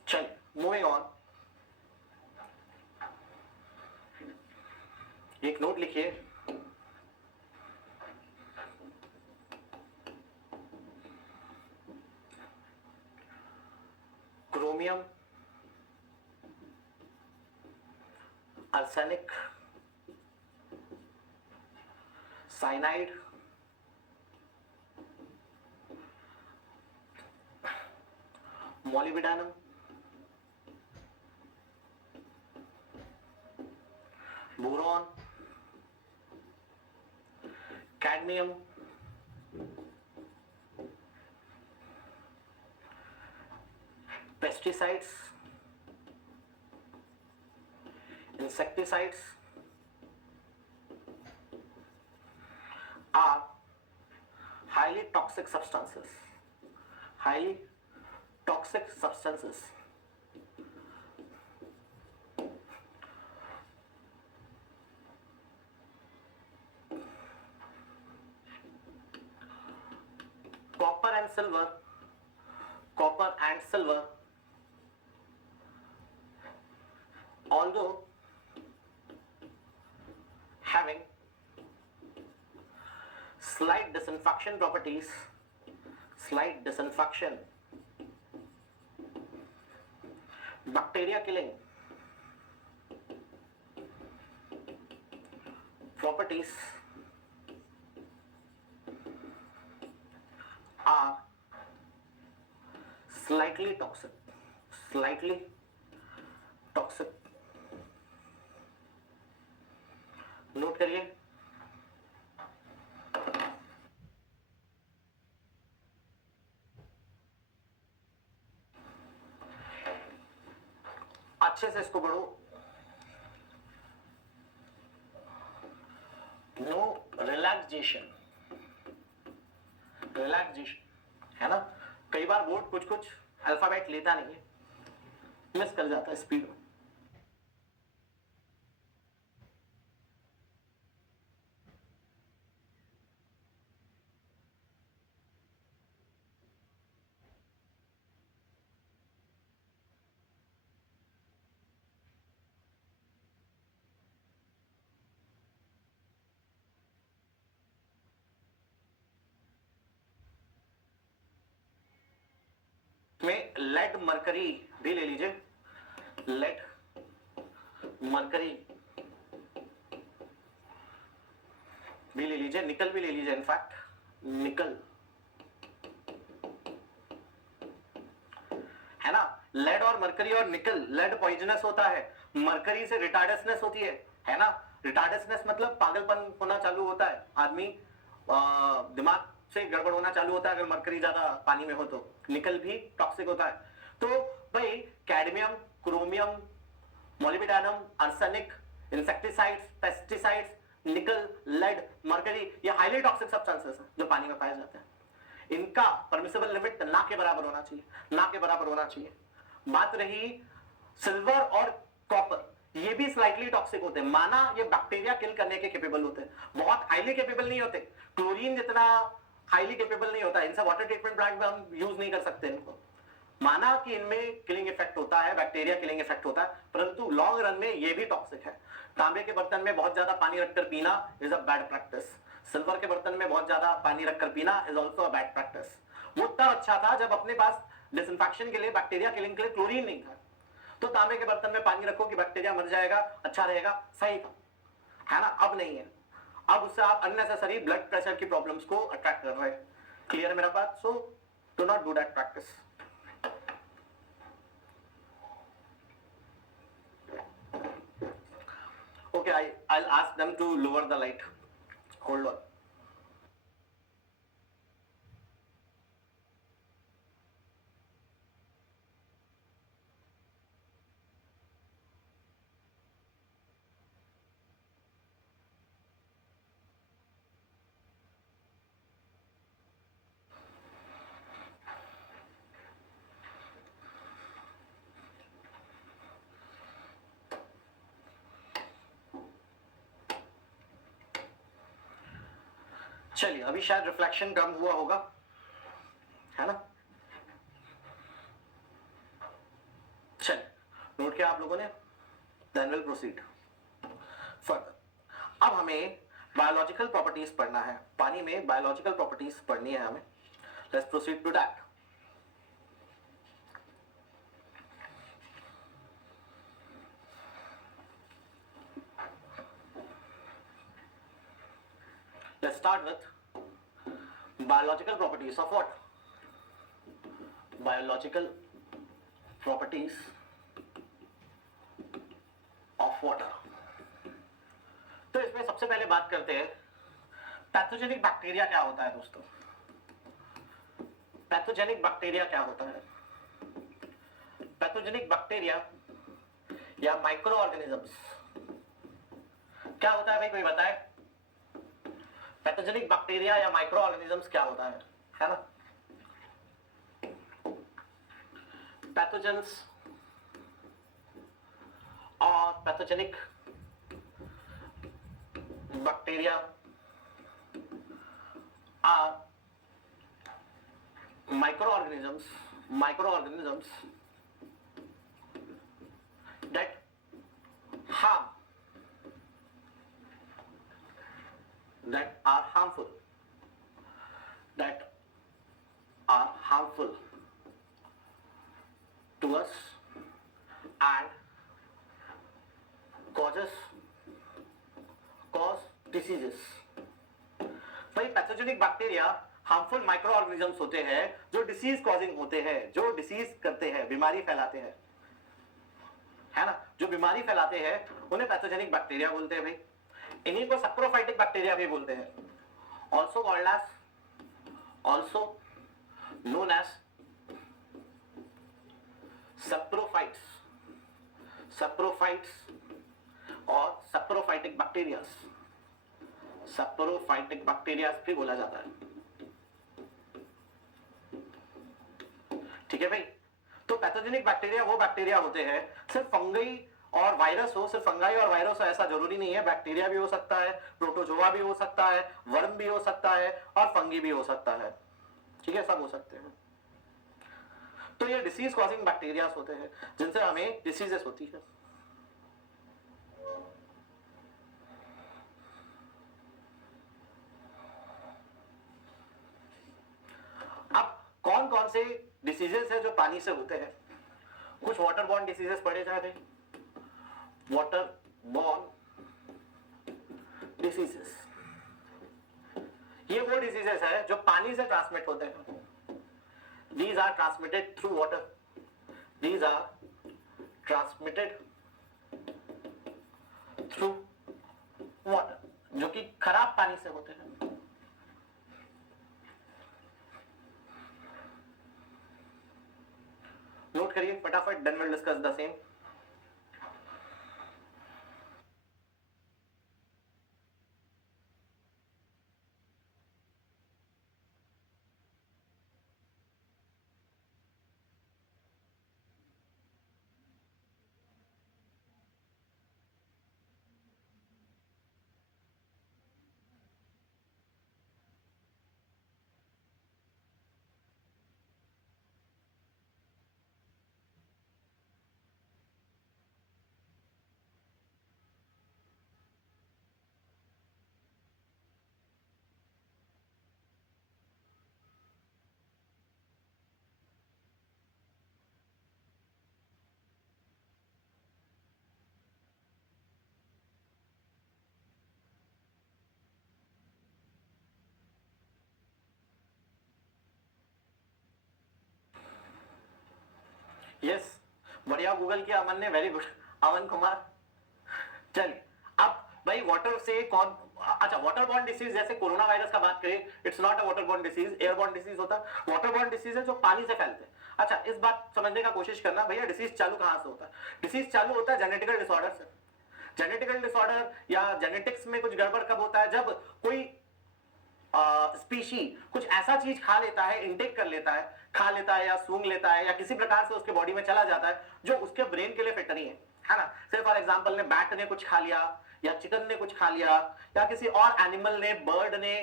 चल मूविंग ऑन, एक नोट लिखिए, chromium, arsenic, cyanide, molybdenum, boron, cadmium, pesticides, insecticides are highly toxic substances, highly toxic substances. Copper and silver, copper and silver, although having slight disinfection properties, slight disinfection, bacteria killing properties, are slightly toxic, slightly toxic. Note करिए, अच्छे से इसको पढ़ो। No relaxation, relaxation है ना। कई बार board कुछ कुछ अल्फाबेट लेता नहीं है, मिस कर जाता है स्पीड में। में लेड मरकरी भी ले लीजिए, लेड मरकरी भी ले लीजिए, निकल भी ले लीजिए, इनफैक्ट निकल, है ना। लेड और मरकरी और निकल, लेड पॉइजनस होता है, मरकरी से रिटार्डसनेस होती है ना। रिटार्डसनेस मतलब पागलपन होना चालू होता है, आदमी दिमाग से गड़बड़ होना चालू होता है अगर मरकरी ज्यादा पानी में हो तो। निकल भी टॉक्सिक होता है। तो भाई cadmium, chromium, molybdenum, arsenic, insecticides, pesticides, निकल, लेड, मरकरी, ये हाईली टॉक्सिक सब्सटेंसेस हैं जो पानी में पाए जाते हैं। इनका परमिसिबल लिमिट ना के बराबर होना चाहिए, ना के बराबर होना चाहिए। बात रही सिल्वर और कॉपर, ये भी स्लाइटली टॉक्सिक होते हैं। माना ये बैक्टीरिया किल करने के कैपेबल होते हैं, बहुत हाईली कैपेबल नहीं होते, क्लोरीन जितना हाईली कैपेबल नहीं होता, इनसे वाटर ट्रीटमेंट प्लांट में हम यूज नहीं कर सकते इनको। माना कि इनमें किलिंग इफेक्ट होता है, बैक्टीरिया किलिंग इफेक्ट होता है, परंतु लॉन्ग रन में ये भी टॉक्सिक है। तांबे के बर्तन में बहुत ज्यादा पानी रखकर पीना is a bad practice. Silver के बर्तन में बहुत ज्यादा पानी रखकर पीना is also a bad practice. वो तब अच्छा था जब अपने पास डिसइंफेक्शन के लिए, बैक्टीरिया किलिंग के लिए क्लोरीन नहीं था। तो तांबे के बर्तन में पानी रखो कि बैक्टीरिया मर जाएगा, अच्छा रहेगा, सही था, है ना। अब नहीं है, अब उससे आप अननेसेसरी ब्लड प्रेशर की प्रॉब्लम्स को अट्रैक्ट कर रहे हैं। क्लियर है मेरा बात? So do not do that practice. Okay, I'll ask them to lower the light. Hold on. चलिए, अभी शायद रिफ्लेक्शन कम हुआ होगा, है ना। चलिए, नोट किया आप लोगों ने? Then will proceed further. अब हमें बायोलॉजिकल प्रॉपर्टीज पढ़ना है, पानी में बायोलॉजिकल प्रॉपर्टीज पढ़नी है हमें। Let's proceed to that. Let's start with biological properties of what? Biological properties of water. तो इसमें सबसे पहले बात करते हैं पैथोजेनिक बैक्टीरिया क्या होता है दोस्तों। पैथोजेनिक बैक्टीरिया क्या होता है? पैथोजेनिक बैक्टीरिया या माइक्रो ऑर्गेनिजम्स क्या होता है भाई, कोई बताए? पैथोजेनिक बैक्टीरिया या माइक्रो ऑर्गेनिजम्स क्या होता है ना। पैथोजेंस और pathogenic bacteria are microorganisms that harm, that are harmful to us and cause diseases. भाई pathogenic bacteria harmful micro organisms होते हैं जो डिसीज कॉजिंग होते हैं, जो डिसीज करते हैं, बीमारी फैलाते हैं, है ना। जो बीमारी फैलाते हैं उन्हें पैथोजेनिक बैक्टीरिया बोलते हैं भाई। इन्हीं को सप्रोफाइटिक बैक्टीरिया भी बोलते हैं, also called as, also known as saprophytes और सप्रोफाइटिक बैक्टीरिया भी बोला जाता है। ठीक है भाई। तो पैथोजेनिक बैक्टीरिया वो बैक्टीरिया होते हैं, सिर्फ फंगी और वायरस हो, सिर्फ फंगाई और वायरस हो ऐसा जरूरी नहीं है। बैक्टीरिया भी हो सकता है, प्रोटोजोआ भी हो सकता है, वर्म भी हो सकता है और फंगी भी हो सकता है। ठीक है, सब हो सकते हैं। तो ये डिसीज कॉजिंग बैक्टीरिया होते हैं जिनसे हमें डिसीजेस होती है। अब कौन कौन से डिसीजेस है जो पानी से होते हैं। कुछ वाटर बॉर्न डिसीजेस पढ़े जा रहे, वाटर बॉर्न डिसीजेस, ये वो डिसीजेस है जो पानी से ट्रांसमिट होते हैं। These are transmitted through water. These are transmitted through water, जो कि खराब पानी से होते हैं। नोट करिए फटाफट, then we'll discuss the same. Yes, बढ़िया गूगल किया अमन ने, वेरी गुड अमन कुमार। चलिए अब भाई वाटर से कौन, अच्छा वाटर बॉर्न डिसीज जैसे कोरोना वायरस का बात करें, it's not a water borne disease, airborne disease होता है। वाटर बॉर्न डिसीज है जो पानी से फैलते हैं। अच्छा इस बात समझने का कोशिश करना भैया, डिसीज चालू कहां से होता है? डिसीज चालू होता है जेनेटिकल डिसऑर्डर से। जेनेटिकल डिसऑर्डर या जेनेटिक्स में कुछ गड़बड़ कब होता है? जब कोई स्पीशी कुछ ऐसा चीज खा लेता है, इनटेक कर लेता है, खा लेता है या सूंघ लेता है या किसी प्रकार से उसके बॉडी में चला जाता है जो उसके ब्रेन के लिए फिट नहीं है ना। से फॉर एग्जांपल ने बैट ने कुछ खा लिया या चिकन ने कुछ खा लिया या किसी और एनिमल ने, बर्ड ने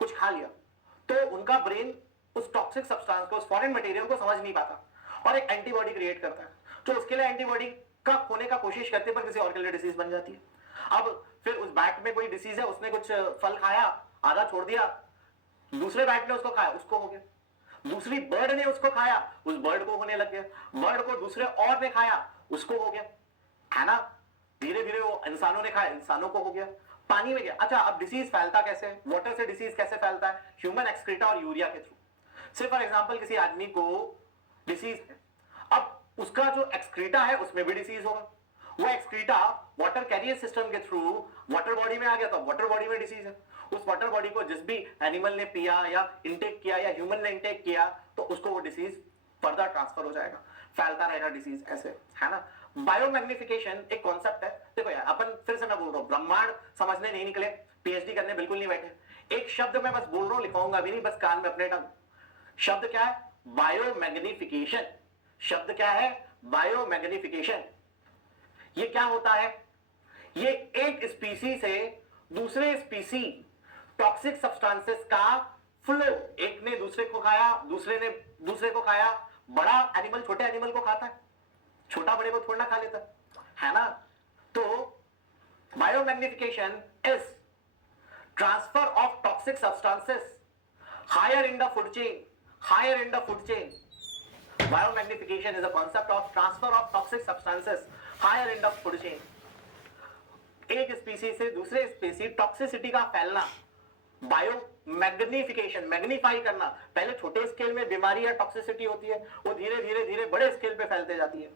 कुछ खा लिया, तो उनका ब्रेन उस टॉक्सिक सब्सटेंस को, उस फॉरेन मटेरियल को समझ नहीं पाता और एक एंटीबॉडी क्रिएट करता है, तो उसके लिए एंटीबॉडी का होने का कोशिश करते पर किसी और के लिए डिसीज बन जाती है। अब फिर उस बैट में कोई डिसीज है, उसने कुछ फल खाया, आधा छोड़ दिया, दूसरे बैट ने उसको खाया, उसको हो गया। दूसरी बर्ड ने उसको खाया, उस बर्ड को होने लग गया। बर्ड को दूसरे और ने खाया, उसको हो गया, है ना। धीरे धीरे वो इंसानों ने खाया, इंसानों को हो गया, पानी में गया। अच्छा अब डिसीज फैलता कैसे है? वाटर से डिसीज कैसे फैलता है? ह्यूमन एक्सक्रीटा और यूरिया के थ्रू। सिर्फ फॉर एग्जांपल किसी आदमी को डिसीज है, अब उसका जो एक्सक्रीटा है उसमें भी डिसीज होगा। वो एक्सक्रीटा वाटर कैरियर सिस्टम के थ्रू वाटर बॉडी में आ गया, तो वाटर बॉडी में डिसीज है। उस वाटर बॉडी को जिस भी एनिमल ने पिया या इंटेक किया या ह्यूमन ने इंटेक किया, तो उसको वो डिसीज फर्दर ट्रांसफर हो जाएगा, फैलता रहेगा डिसीज ऐसे, है ना। बायोमैग्निफिकेशन एक कॉन्सेप्ट है। देखो यार अपन, फिर से मैं बोल रहा हूं, ब्रह्मांड समझने नहीं निकले, पीएचडी करने बिल्कुल नहीं बैठे। एक शब्द मैं बस बोल रहा हूं, लिखाऊंगा भी नहीं, बस कान में अपने टंग। शब्द क्या है? बायोमैग्निफिकेशन। शब्द क्या है? बायोमैग्निफिकेशन। ये क्या होता है? ये एक स्पीसी से दूसरे स्पीसी टॉक्सिक सब्सटेंसेस का फ्लो, एक ने दूसरे को खाया, दूसरे ने दूसरे को खाया। बड़ा एनिमल छोटे एनिमल को खाता है, छोटा बड़े को थोड़ा खा लेता है ना। तो biomagnification is transfer of toxic substances higher in the food chain, higher in the food chain. Biomagnification is a concept of transfer of toxic substances higher in the food chain. एक स्पीसी से दूसरे स्पीसी toxicity का फैलना, bio magnification, magnify करना। पहले छोटे scale में बीमारी या टॉक्सिसिटी होती है, वो धीरे धीरे धीरे बड़े स्केल पे फैलते जाती है।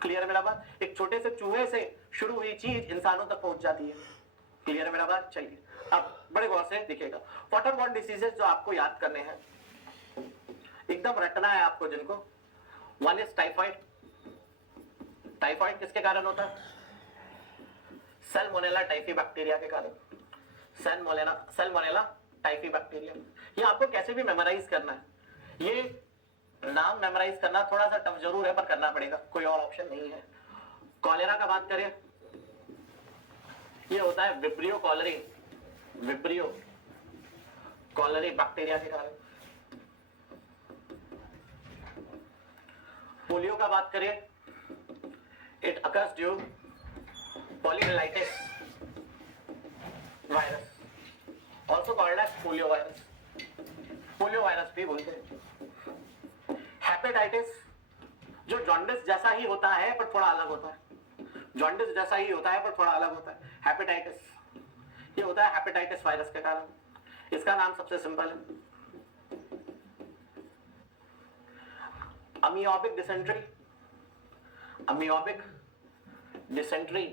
क्लियर है मेरा बात? एक छोटे से चूहे से शुरू हुई चीज इंसानों तक पहुंच जाती है। क्लियर है मेरा बात? चलिए अब बड़े गौर से देखिएगा, वाटर बॉर्न डिसीजेस जो आपको याद करने हैं, एकदम रटना है आपको जिनको। One is typhoid. टाइफाइड किसके कारण होता है? सैल्मोनेला टाइफी बैक्टीरिया के कारण। Salmonella typhi bacteria. ये आपको कैसे भी मेमोराइज करना है। ये नाम मेमोराइज करना थोड़ा सा टफ जरूर है, पर करना पड़ेगा, कोई और ऑप्शन नहीं है। कॉलेरा का बात करें, ये होता है vibrio cholerae, vibrio cholerae bacteria के कारण। पोलियो का बात करें, it occurs due poliomyelitis virus, also called as polio virus. Polio virus भी बोलते हैं। स्टेटाइटिस जो जॉन्डिस जैसा ही होता है पर थोड़ा अलग होता है, जॉन्डिस जैसा ही होता है पर थोड़ा अलग होता है। हेपेटाइटिस ये होता है हेपेटाइटिस वायरस के कारण, इसका नाम सबसे सिंपल है अमियोबिक डिसेंट्री। अमियोबिक डिसेंट्री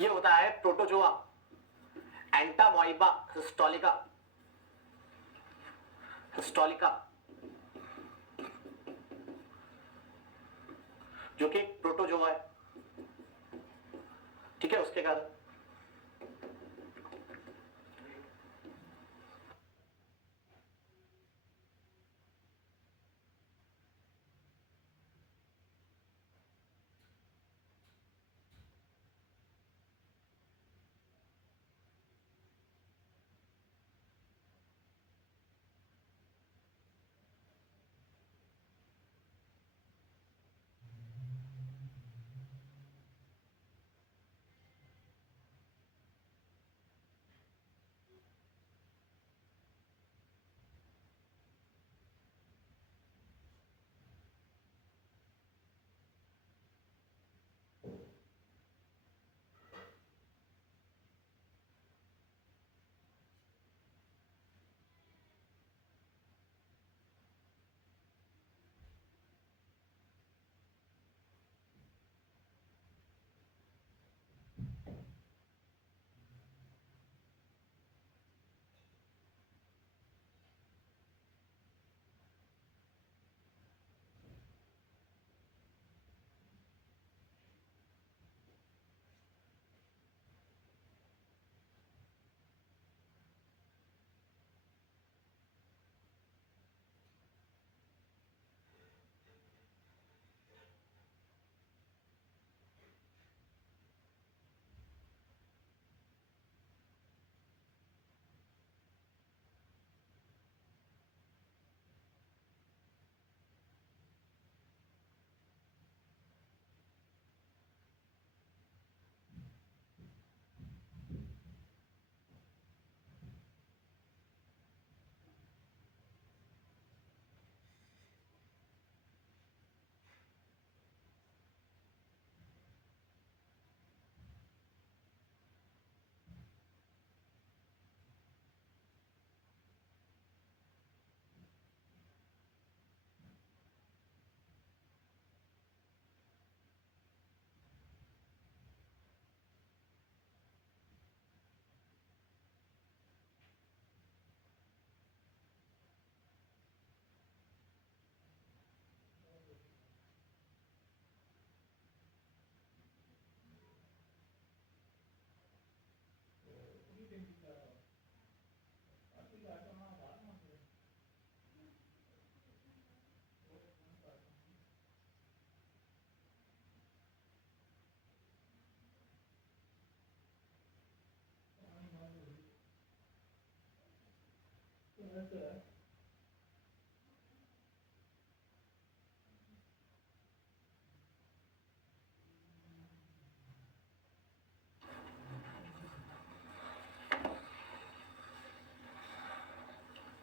ये होता है प्रोटोजोआ एंटामोइबा हिस्टोलिका, हिस्टोलिका जो कि प्रोटोजोआ है, ठीक है, उसके कारण।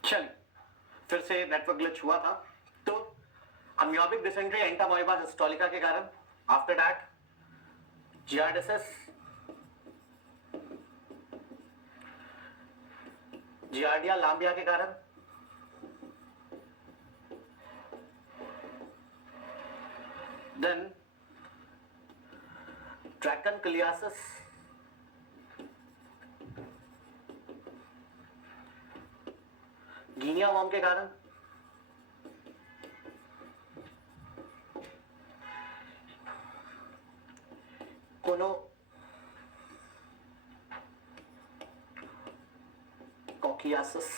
चलिए फिर से नेटवर्क ग्लिच हुआ था। तो अमियोबिक डिसेंट्री एंटामोइबा हिस्टोलिका के कारण, आफ्टर दैट जियार्डिसिस, जियार्डिया लाम्बिया के कारण, देन ड्रैकनक्लियासिस, गिनिया वॉर्म के कारण, कोनो कोकियासिस,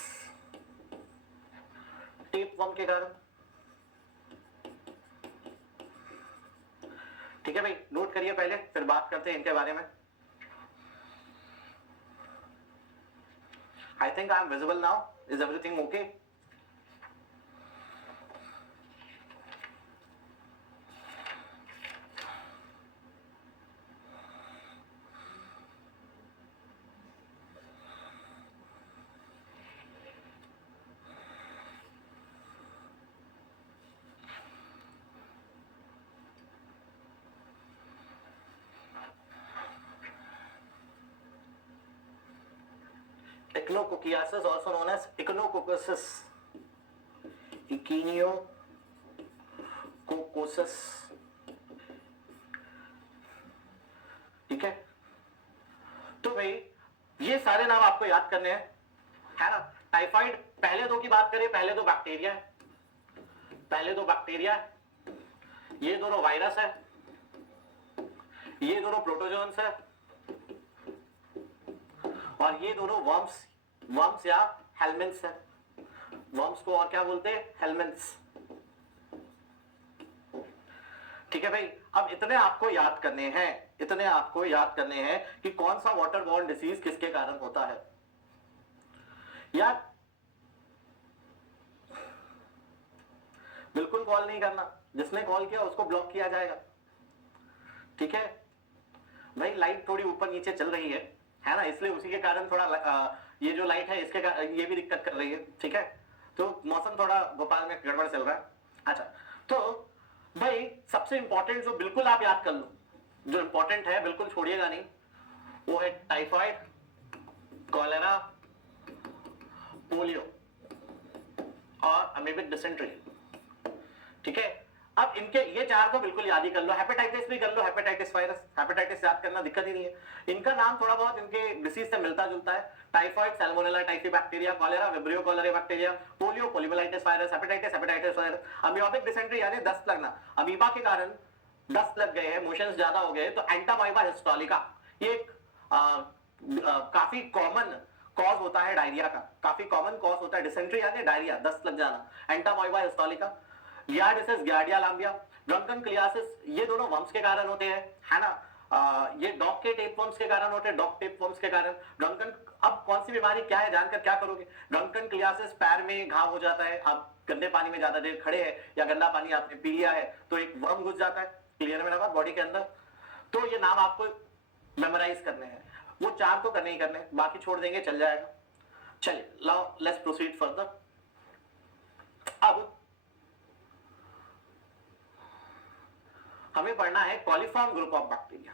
टेप वर्म के कारण। ठीक है भाई, नोट करिए पहले, फिर बात करते हैं इनके बारे में। I think I am visible now, is everything okay? Echinococcosis also known as echinococcosis, echinococcosis, ठीक है। तो भाई ये सारे नाम आपको याद करने हैं, है ना। टाइफाइड पहले दो की बात करें, पहले दो बैक्टीरिया है, पहले दो बैक्टीरिया है, ये दोनों वायरस है, ये दोनों प्रोटोजोन्स है, और ये दोनों वर्म्स या हेलमिन्ट्स है। वर्म्स को और क्या बोलते हैं? हेलमिन्ट्स। ठीक है भाई, अब इतने आपको याद करने हैं, इतने आपको याद करने हैं कि कौन सा वाटर बॉर्न डिसीज किसके कारण होता है। यार बिल्कुल कॉल नहीं करना, जिसने कॉल किया उसको ब्लॉक किया जाएगा, ठीक है भाई। लाइट थोड़ी ऊपर नीचे चल रही है ना, इसलिए उसी के कारण थोड़ा ये जो लाइट है इसके ये भी दिक्कत कर रही है, ठीक है। तो मौसम थोड़ा भोपाल में गड़बड़ चल रहा है। अच्छा, तो भाई सबसे इंपॉर्टेंट जो बिल्कुल आप याद कर लो, जो इंपॉर्टेंट है बिल्कुल छोड़िएगा नहीं, वो है टाइफाइड, कॉलेरा, पोलियो और अमीबिक डिसेंट्री, ठीक है। अब इनके ये चार तो बिल्कुल याद ही कर लो, हेपेटाइटिस भी कर लो, हेपेटाइटिस वायरस, हेपेटाइटिस याद करना दिक्कत ही नहीं है। इनका नाम थोड़ा बहुत इनके डिसीज से मिलता जुलता है, typhoid Salmonella typhi bacteria, cholera vibrio cholera bacteria, polio poliomyelitis virus, hepatitis hepatitis virus, amoebic dysentery यानी दस्त लगना, अमीबा के कारण दस्त लग गए हैं, मोशंस ज्यादा हो गए तो एंटामाइबा हिस्टोलिका, ये एक काफी कॉमन कॉज होता है डायरिया का, काफी कॉमन कॉज होता है डिसेंट्री यानी डायरिया, दस्त लग जाना, एंटामाइबा हिस्टोलिका। गियार्डिसिस, गियार्डिया लाम्बिया, ड्रंकन क्लियासिस, ये दोनों वर्म्स के कारण होते हैं, है ना। ये डॉग के टेपवर्म्स के कारण होते हैं, डॉग टेपवर्म्स के कारण। ड्रंकन, अब कौन सी बीमारी क्या है जानकर क्या करोगे? ड्रंकन क्लियासिस, पैर में घाव हो जाता है, आप गंदे पानी में ज्यादा देर खड़े हैं या गंदा पानी आपने पी लिया है तो एक वर्म घुस जाता है, क्लियर मेरा बात, बॉडी के अंदर। तो ये नाम आपको मेमोराइज करने हैं, वो चार तो करने ही करने, बाकी छोड़ देंगे चल जाएगा। चलिए नाउ लेट्स प्रोसीड फर्दर। अब हमें पढ़ना है कॉलीफॉर्म ग्रुप ऑफ बैक्टीरिया।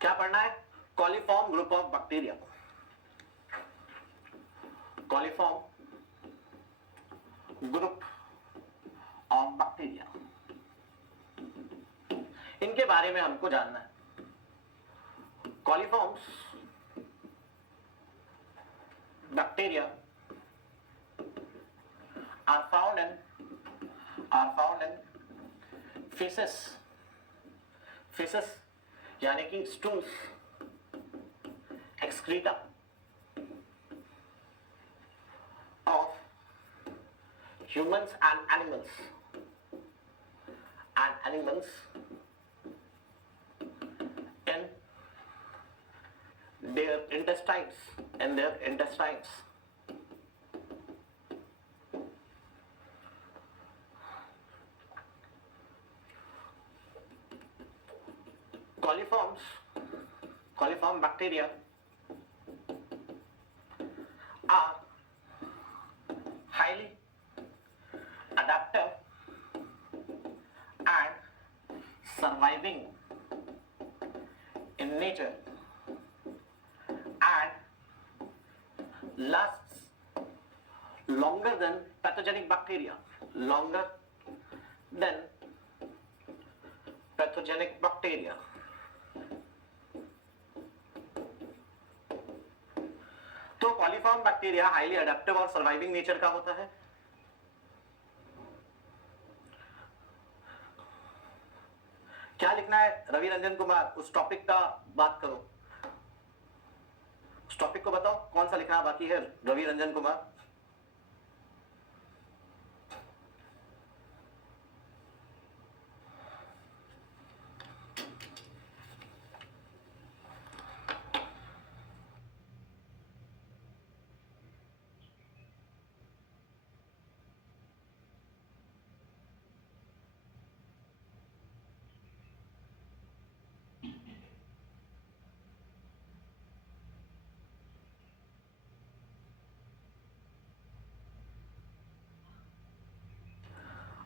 क्या पढ़ना है? Coliform group of bacteria. Coliform group of bacteria, इनके बारे में हमको जानना है। कॉलीफॉर्म्स bacteria are found in feces, feces यानी कि stools, excreta of humans and animals in their intestines, coliform bacteria are highly adaptive and surviving in nature and lasts longer than pathogenic bacteria, longer than pathogenic bacteria. तो coliform bacteria highly adaptive और surviving nature का होता है। क्या लिखना है रवि रंजन कुमार? उस topic का बात करो, उस टॉपिक को बताओ कौन सा लिखना बाकी है रवि रंजन कुमार।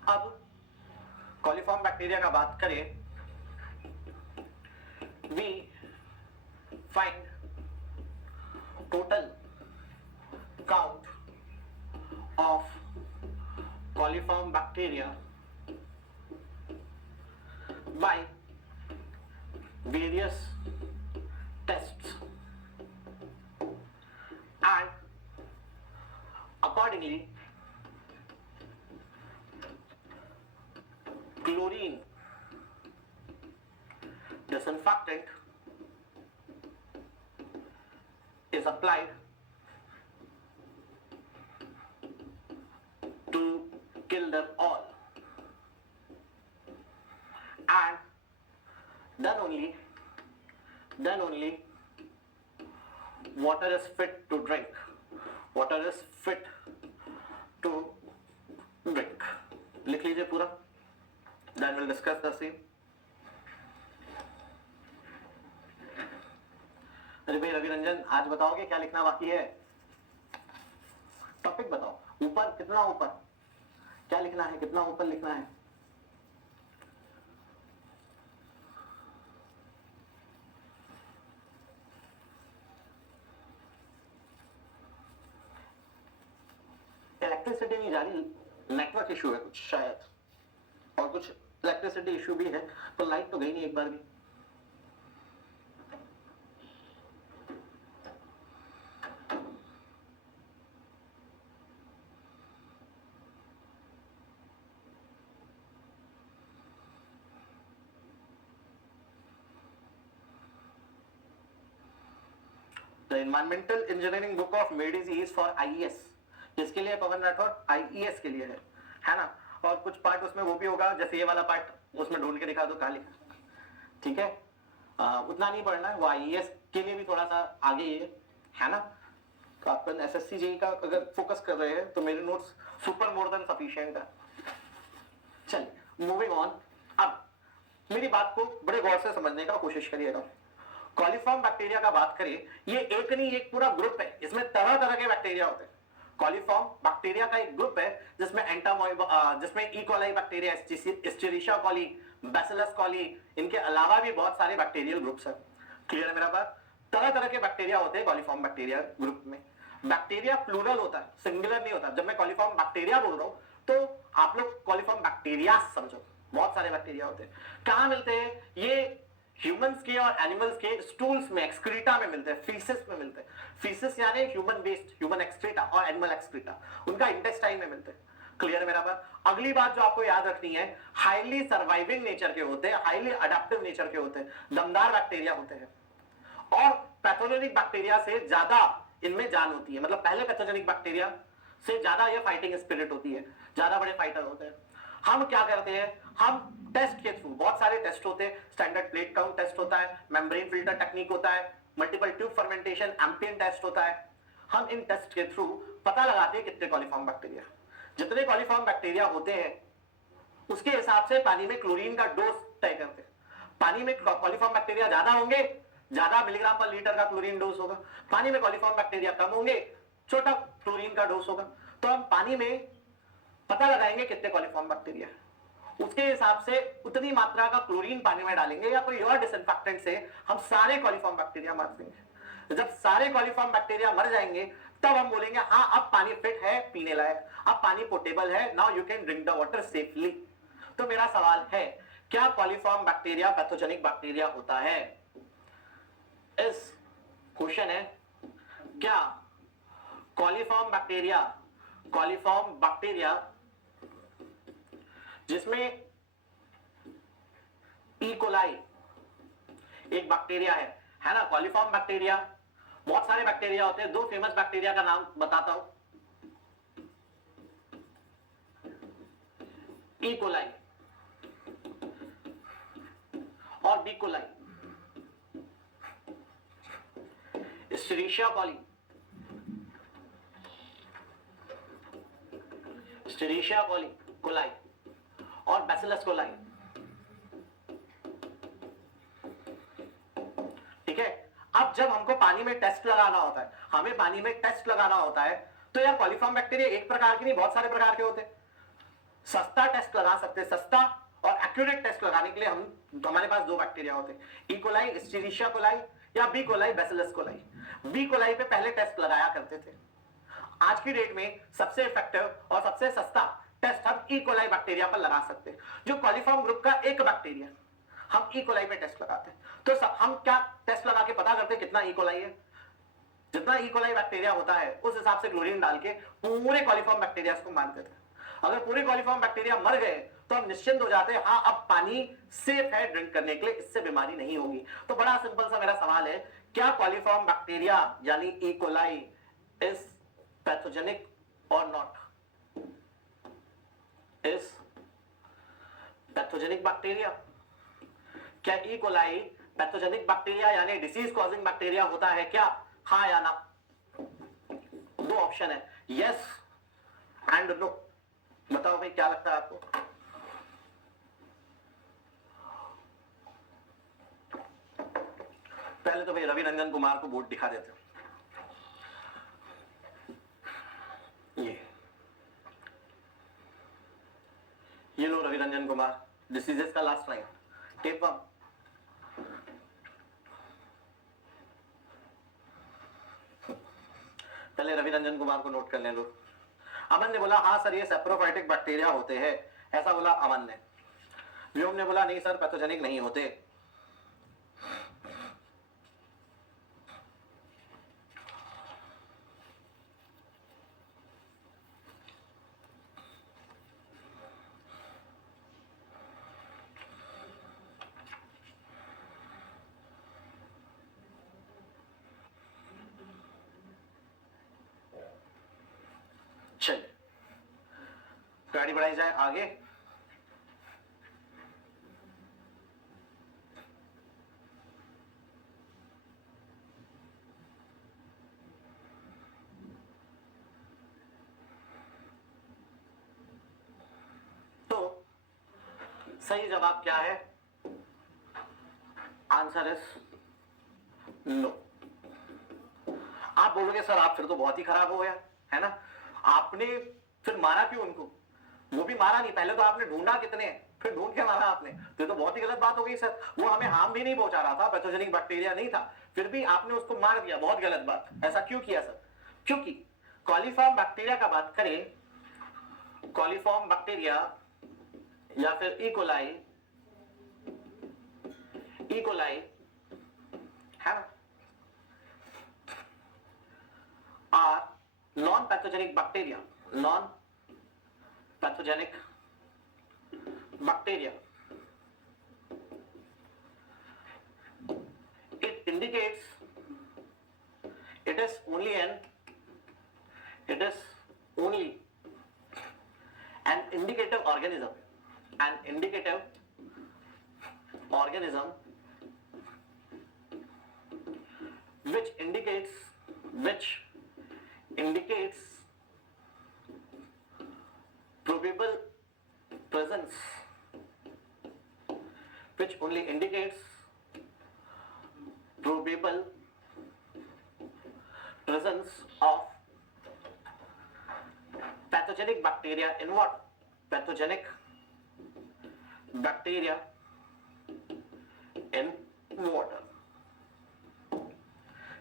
अब कॉलीफॉर्म बैक्टीरिया का बात करें, we find total coliform bacteria by various tests, and accordingly chlorine disinfectant is applied to kill them all, and then only water is fit to drink. Water is fit to drink. लिख लीजिए पूरा. Then we'll discuss the same. अरे भाई रवि रंजन, आज बताओगे क्या लिखना बाकी है? टॉपिक बताओ. ऊपर कितना ऊपर क्या लिखना है, कितना ऊपर लिखना है? इलेक्ट्रिसिटी नहीं जा रही, नेटवर्क इशू है कुछ शायद, और कुछ इलेक्ट्रिसिटी इशू भी है, तो लाइट तो गई नहीं एक बार भी. The environmental engineering book of Made Easy is for IES. किसके लिए पवन राठौर? आईईएस के लिए है ना. और कुछ पार्ट उसमें वो भी होगा, जैसे ये वाला पार्ट उसमें ढूंढ के दिखा दो कहाँ लिखा. ठीक है, उतना नहीं पढ़ना है, वो आईईएस के लिए भी थोड़ा सा आगे ये है ना. तो अपन एसएससी जेई का अगर फोकस कर रहे हैं तो मेरे notes super more than sufficient है. चलिए मूविंग ऑन. अब मेरी बात को बड़े गौर से समझने का कोशिश करिएगा. कॉलीफॉर्म बैक्टीरिया का बात करें, ये एक नहीं एक पूरा ग्रुप है, इसमें तरह तरह के बैक्टीरिया होते हैं. कॉलीफॉर्म बैक्टीरिया का एक ग्रुप है जिसमें जिसमें E coli bacteria, Escherichia coli, bacillus coli, इनके अलावा भी बहुत सारे बैक्टीरियल ग्रुप्स हैं. क्लियर है मेरा बात? तरह तरह के बैक्टीरिया होते हैं कॉलीफॉर्म बैक्टीरिया ग्रुप में. बैक्टीरिया प्लूरल होता है, सिंगुलर नहीं होता. जब मैं कॉलीफॉर्म बैक्टीरिया बोल रहा हूं तो आप लोग कॉलीफॉर्म बैक्टीरिया समझो. बहुत सारे बैक्टीरिया होते हैं. कहां मिलते हैं ये? ह्यूमंस के और एनिमल्स के स्टूल्स में, एक्सक्रीटा में मिलते हैं, फीसिस में मिलते हैं. फीसिस यानी ह्यूमन वेस्ट, ह्यूमन एक्सक्रीटा, और एनिमल एक्सक्रीटा उनका इंटेस्टाइन में मिलते हैं. क्लियर है मेरा बात? अगली बात जो आपको याद रखनी है, हाईली सर्वाइविंग नेचर के होते हैं, हाईली अडेप्टिव नेचर के होते हैं, दमदार बैक्टीरिया होते हैं, और पैथोजेनिक बैक्टीरिया से ज्यादा इनमें जान होती है. मतलब पहले पैथोजेनिक बैक्टीरिया से ज्यादा ये फाइटिंग स्पिरिट होती है, ज्यादा बड़े फाइटर होते हैं. हम क्या करते हैं, हम टेस्ट के थ्रू, बहुत सारे टेस्ट होते हैं, स्टैंडर्ड प्लेट काउंट टेस्ट होता है, मेम्ब्रेन फिल्टर टेक्निक होता है, मल्टीपल ट्यूब फर्मेंटेशन, एम्पियन टेस्ट होता है. हम इन टेस्ट के थ्रू पता लगाते हैं कितने कॉलीफॉर्म बैक्टीरिया. जितने कॉलीफॉर्म बैक्टीरिया होते हैं उसके हिसाब से पानी में क्लोरीन का डोज तय करते हैं. पानी में कॉलीफॉर्म बैक्टीरिया ज्यादा होंगे, ज्यादा मिलीग्राम पर लीटर का क्लोरीन डोज होगा. पानी में कॉलीफॉर्म बैक्टीरिया कम होंगे, छोटा क्लोरीन का डोज होगा. तो हम पानी में पता लगाएंगे कितने कॉलीफॉर्म बैक्टीरिया, उसके हिसाब से उतनी मात्रा का क्लोरीन पानी में डालेंगे या कोई और डिसइंफेक्टेंट से हम सारे कॉलीफॉर्म बैक्टीरिया मार देंगे. जब सारे कॉलीफॉर्म बैक्टीरिया मर जाएंगे तब हम बोलेंगे हाँ अब पानी फिट है पीने लायक, अब पानी पोर्टेबल है, now you can drink the water safely. तो मेरा सवाल है, क्या कॉलीफॉर्म बैक्टीरिया पैथोजेनिक बैक्टीरिया होता है? इस क्वेश्चन है, क्या कॉलीफॉर्म बैक्टीरिया जिसमें ई कोलाई एक बैक्टीरिया है ना. कॉलीफॉर्म बैक्टीरिया, बहुत सारे बैक्टीरिया होते हैं. दो फेमस बैक्टीरिया का नाम बताता हूं, ई कोलाई और बी कोलाई. एस्चेरिशिया कोली, एस्चेरिशिया कोलाई और बैसिलस कोलाई. ठीक है. अब जब हमको पानी में टेस्ट लगाना होता है, हमें पानी में टेस्ट लगाना होता है, तो यार कॉलीफॉर्म बैक्टीरिया एक प्रकार के नहीं, बहुत सारे प्रकार के होते हैं. सस्ता टेस्ट लगा सकते हैं, सस्ता और एक्यूरेट टेस्ट लगाने के लिए हमारे पास दो बैक्टीरिया होते हैं, ई कोलाई, एस्चेरिशिया कोलाई, या B coli, Bacillus coli. B coli पे पहले टेस्ट लगाया करते थे. आज की डेट में सबसे इफेक्टिव और सबसे सस्ता टेस्ट हम ई कोलाई बैक्टीरिया पर लगा सकते हैं, जो कॉलीफॉर्म ग्रुप का एक बैक्टीरिया, हम ई कोलाई पे टेस्ट लगाते हैं। तो सब हम क्या टेस्ट लगा के पता करते हैं कितना ई कोलाई है, जितना ई कोलाई बैक्टीरिया होता है उस हिसाब से क्लोरीन डाल के पूरे कॉलीफॉर्म बैक्टीरिया को मान देते हैं। अगर पूरे कॉलीफॉर्म बैक्टीरिया मर गए तो हम निश्चिंत हो जाते हैं, हाँ अब पानी सेफ है ड्रिंक करने के लिए, इससे बीमारी नहीं होगी। तो बड़ा सिंपल सा मेरा सवाल है, क्या कॉलीफॉर्म बैक्टीरिया यानी ई कोलाई इज पैथोजेनिक और नॉट? Is pathogenic bacteria. क्या ई कोलाई पैथोजेनिक बैक्टीरिया यानी डिसीज कॉजिंग बैक्टीरिया होता है क्या? हाँ या ना? दो ऑप्शन है, यस एंड नो। बताओ भाई क्या लगता है आपको? पहले तो भाई रवि रंजन कुमार को बोर्ड दिखा देते। ये लो रवि रंजन कुमार, डिसीजेस का लास्ट लाइन, टेप 1। पहले रवि रंजन कुमार को नोट कर ले लो। अमन ने बोला हाँ सर ये सेप्रोफाइटिक बैक्टीरिया होते हैं, ऐसा बोला अमन ने। व्योम ने बोला नहीं सर पैथोजेनिक नहीं होते। चलिए गाड़ी बढ़ाई जाए आगे। तो सही जवाब क्या है? Answer is no. आप बोलोगे सर आप फिर तो बहुत ही खराब हो गया है ना, आपने फिर मारा क्यों उनको? वो भी मारा नहीं, पहले तो आपने ढूंढा कितने, फिर ढूंढ के मारा आपने, तो बहुत ही गलत बात हो गई सर। वो हमें हार्म भी नहीं पहुंचा रहा था, पैथोजेनिक बैक्टीरिया नहीं था, फिर भी आपने उसको मार दिया, बहुत गलत बात। ऐसा क्यों किया सर? क्योंकि कॉलीफॉर्म बैक्टीरिया का बात करें, कॉलीफॉर्म बैक्टीरिया या फिर ई कोलाई है ना, are non pathogenic bacteria, non pathogenic bacteria. It indicates it is only an indicative organism which indicates probable presence, which only indicates probable presence of pathogenic bacteria in what? Pathogenic bacteria in water।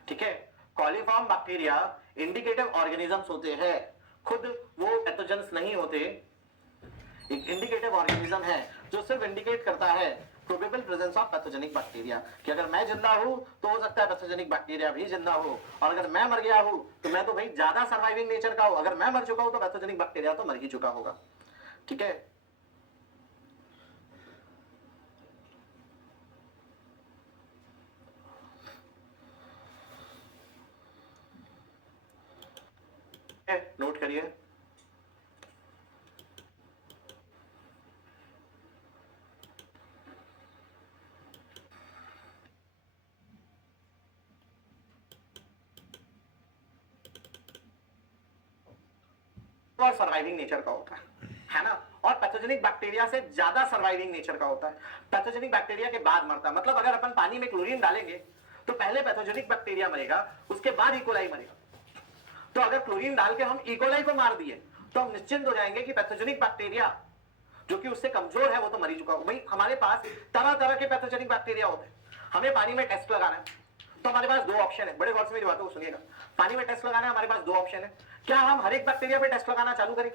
ठीक है, coliform bacteria indicative organisms होते हैं, खुद वो pathogens नहीं होते। एक indicative organism है जो सिर्फ इंडिकेट करता है probable presence of pathogenic bacteria, कि अगर मैं जिंदा हूं तो हो सकता है पैथोजेनिक बैक्टीरिया भी जिंदा हो, और अगर मैं मर गया हूं तो मैं तो भाई ज्यादा सर्वाइविंग नेचर का हूं, अगर मैं मर चुका हूं तो पैथोजेनिक बैक्टीरिया तो मर ही चुका होगा। ठीक है, नोट करिए। और सर्वाइविंग नेचर का होता है ना, और पैथोजेनिक बैक्टीरिया से ज्यादा सर्वाइविंग नेचर का होता है। पैथोजेनिक बैक्टीरिया के बाद मरता है, मतलब अगर अपन पानी में क्लोरीन डालेंगे तो पहले पैथोजेनिक बैक्टीरिया मरेगा, उसके बाद इकोलाई मरेगा। तो अगर क्लोरीन डाल के हम इकोलाई को मार दिए तो हम निश्चिंत हो जाएंगे कि पैथोजेनिक बैक्टीरिया जो कि उससे कमजोर है वो तो मर ही चुका होगा। भाई हमारे पास तरह तरह के पैथोजेनिक बैक्टीरिया होते हैं, हमें पानी में टेस्ट लगाना है तो हमारे पास दो ऑप्शन है, बड़े गौर से मेरी बातों को सुनिएगा। पानी में टेस्ट लगाना है, हमारे पास दो ऑप्शन है। क्या हम हर एक बैक्टीरिया पे टेस्ट लगाना चालू करें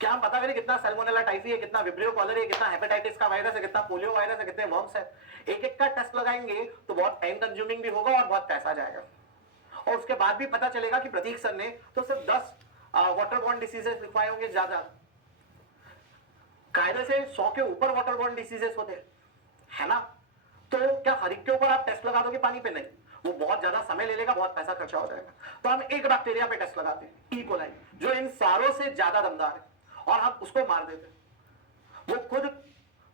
क्या हम पता करें कितना सैल्मोनेला टाइफी है, कितना विब्रियो कॉलरी है, कितना हेपेटाइटिस का वायरस है, कितना पोलियो वायरस है, कितने वर्म्स है? एक एक का टेस्ट लगाएंगे तो बहुत टाइम कंज्यूमिंग भी होगा और बहुत पैसा जाएगा। और उसके बाद भी पता चलेगा कि प्रतीक सर ने तो सिर्फ 10 वाटरबॉर्न डिसीजेस लिखवाए होंगे, ज्यादा कायदे से 100 के ऊपर वाटरबॉर्न डिसीजेस होते हैं, है ना? तो क्या हर एक के ऊपर आप टेस्ट लगा दोगे पानी पे? नहीं, वो बहुत ज्यादा समय ले लेगा, बहुत पैसा खर्चा हो जाएगा। तो हम एक बैक्टीरिया पे टेस्ट लगाते हैं, ई कोलाई, जो इन सारों से ज्यादा दमदार है, और हम उसको मार देते हैं। वो खुद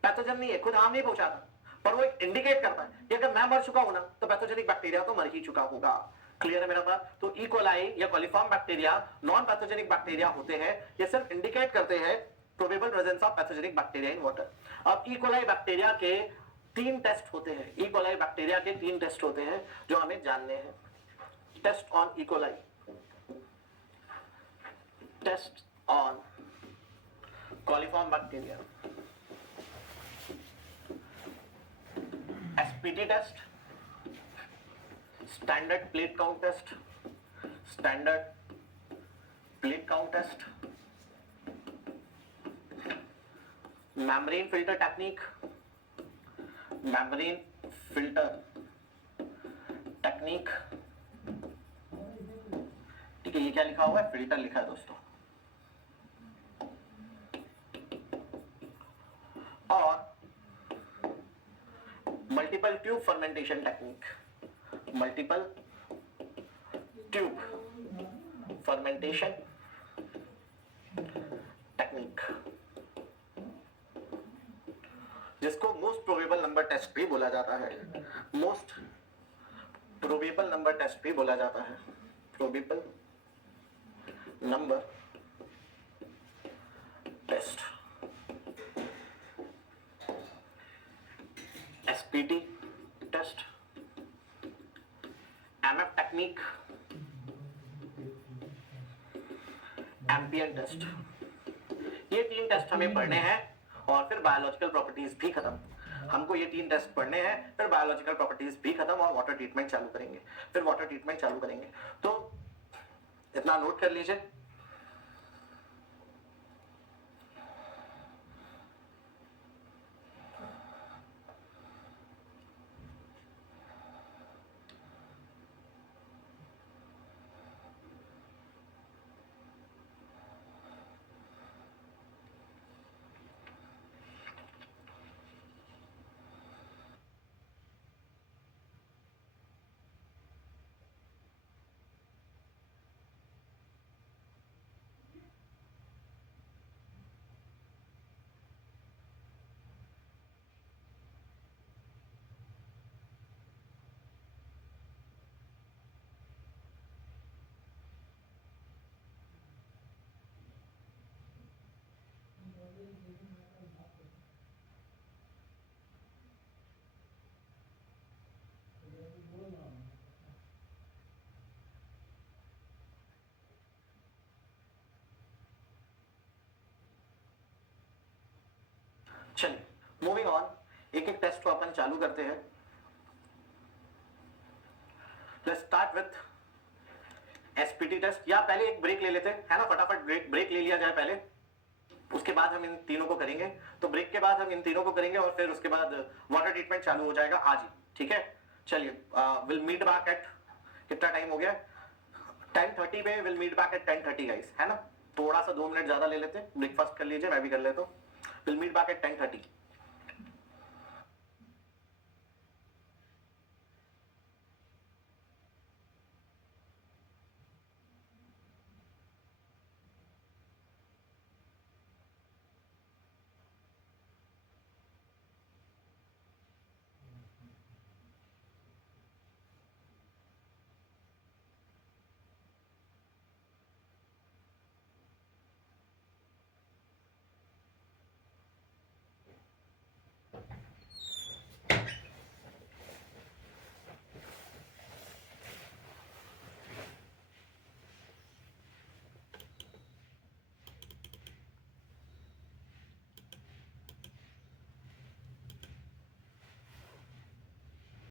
पैथोजन नहीं है, खुद हार्म नहीं पहुंचाता, पर वो इंडिकेट करता है कि अगर मैं मर चुका हूं ना तो पैथोजेनिक बैक्टीरिया तो मर ही चुका होगा। क्लियर है मेरा बात? तो ई कोलाई या coliform bacteria non pathogenic bacteria होते हैं, ये सिर्फ इंडिकेट करते हैं probable presence of pathogenic bacteria in water. अब ई कोलाई बैक्टीरिया के 3 टेस्ट होते हैं, ई कोलाई बैक्टीरिया के 3 टेस्ट होते हैं जो हमें जानने हैं। Test on E coli, test on coliform bacteria, SPT test, standard plate count test, standard plate count test, membrane filter technique, membrane filter technique. ठीक है, ये क्या लिखा हुआ है? फिल्टर लिखा है दोस्तों। और multiple tube fermentation technique, multiple tube fermentation technique, जिसको मोस्ट प्रोबेबल नंबर टेस्ट भी बोला जाता है, मोस्ट प्रोबेबल नंबर टेस्ट भी बोला जाता है, probable number test, SPT test, MF technique, एम्पियन टेस्ट। ये 3 टेस्ट हमें पढ़ने हैं और फिर बायोलॉजिकल प्रॉपर्टीज भी खत्म। हमको ये 3 टेस्ट पढ़ने हैं, फिर बायोलॉजिकल प्रॉपर्टीज भी खत्म और वाटर ट्रीटमेंट चालू करेंगे, फिर वाटर ट्रीटमेंट चालू करेंगे। तो इतना नोट कर लीजिए। चलिए मूविंग ऑन, एक एक टेस्ट को अपन चालू करते हैं। Let's start with SPT test. या पहले एक ब्रेक ले लेते हैं, है ना? फटाफट ब्रेक ले लिया जाए पहले, उसके बाद हम इन तीनों को करेंगे। तो ब्रेक के बाद हम इन तीनों को करेंगे और फिर उसके बाद वाटर ट्रीटमेंट चालू हो जाएगा आज ही, ठीक है? चलिए विल मीट बैक एट, कितना टाइम हो गया? 10:30 पे will meet back at 10:30 guys, है ना? थोड़ा सा 2 मिनट ज्यादा ले लेते हैं, ब्रेकफास्ट कर लीजिए, मैं भी कर लेता हूँ। Will meet back at 10:30।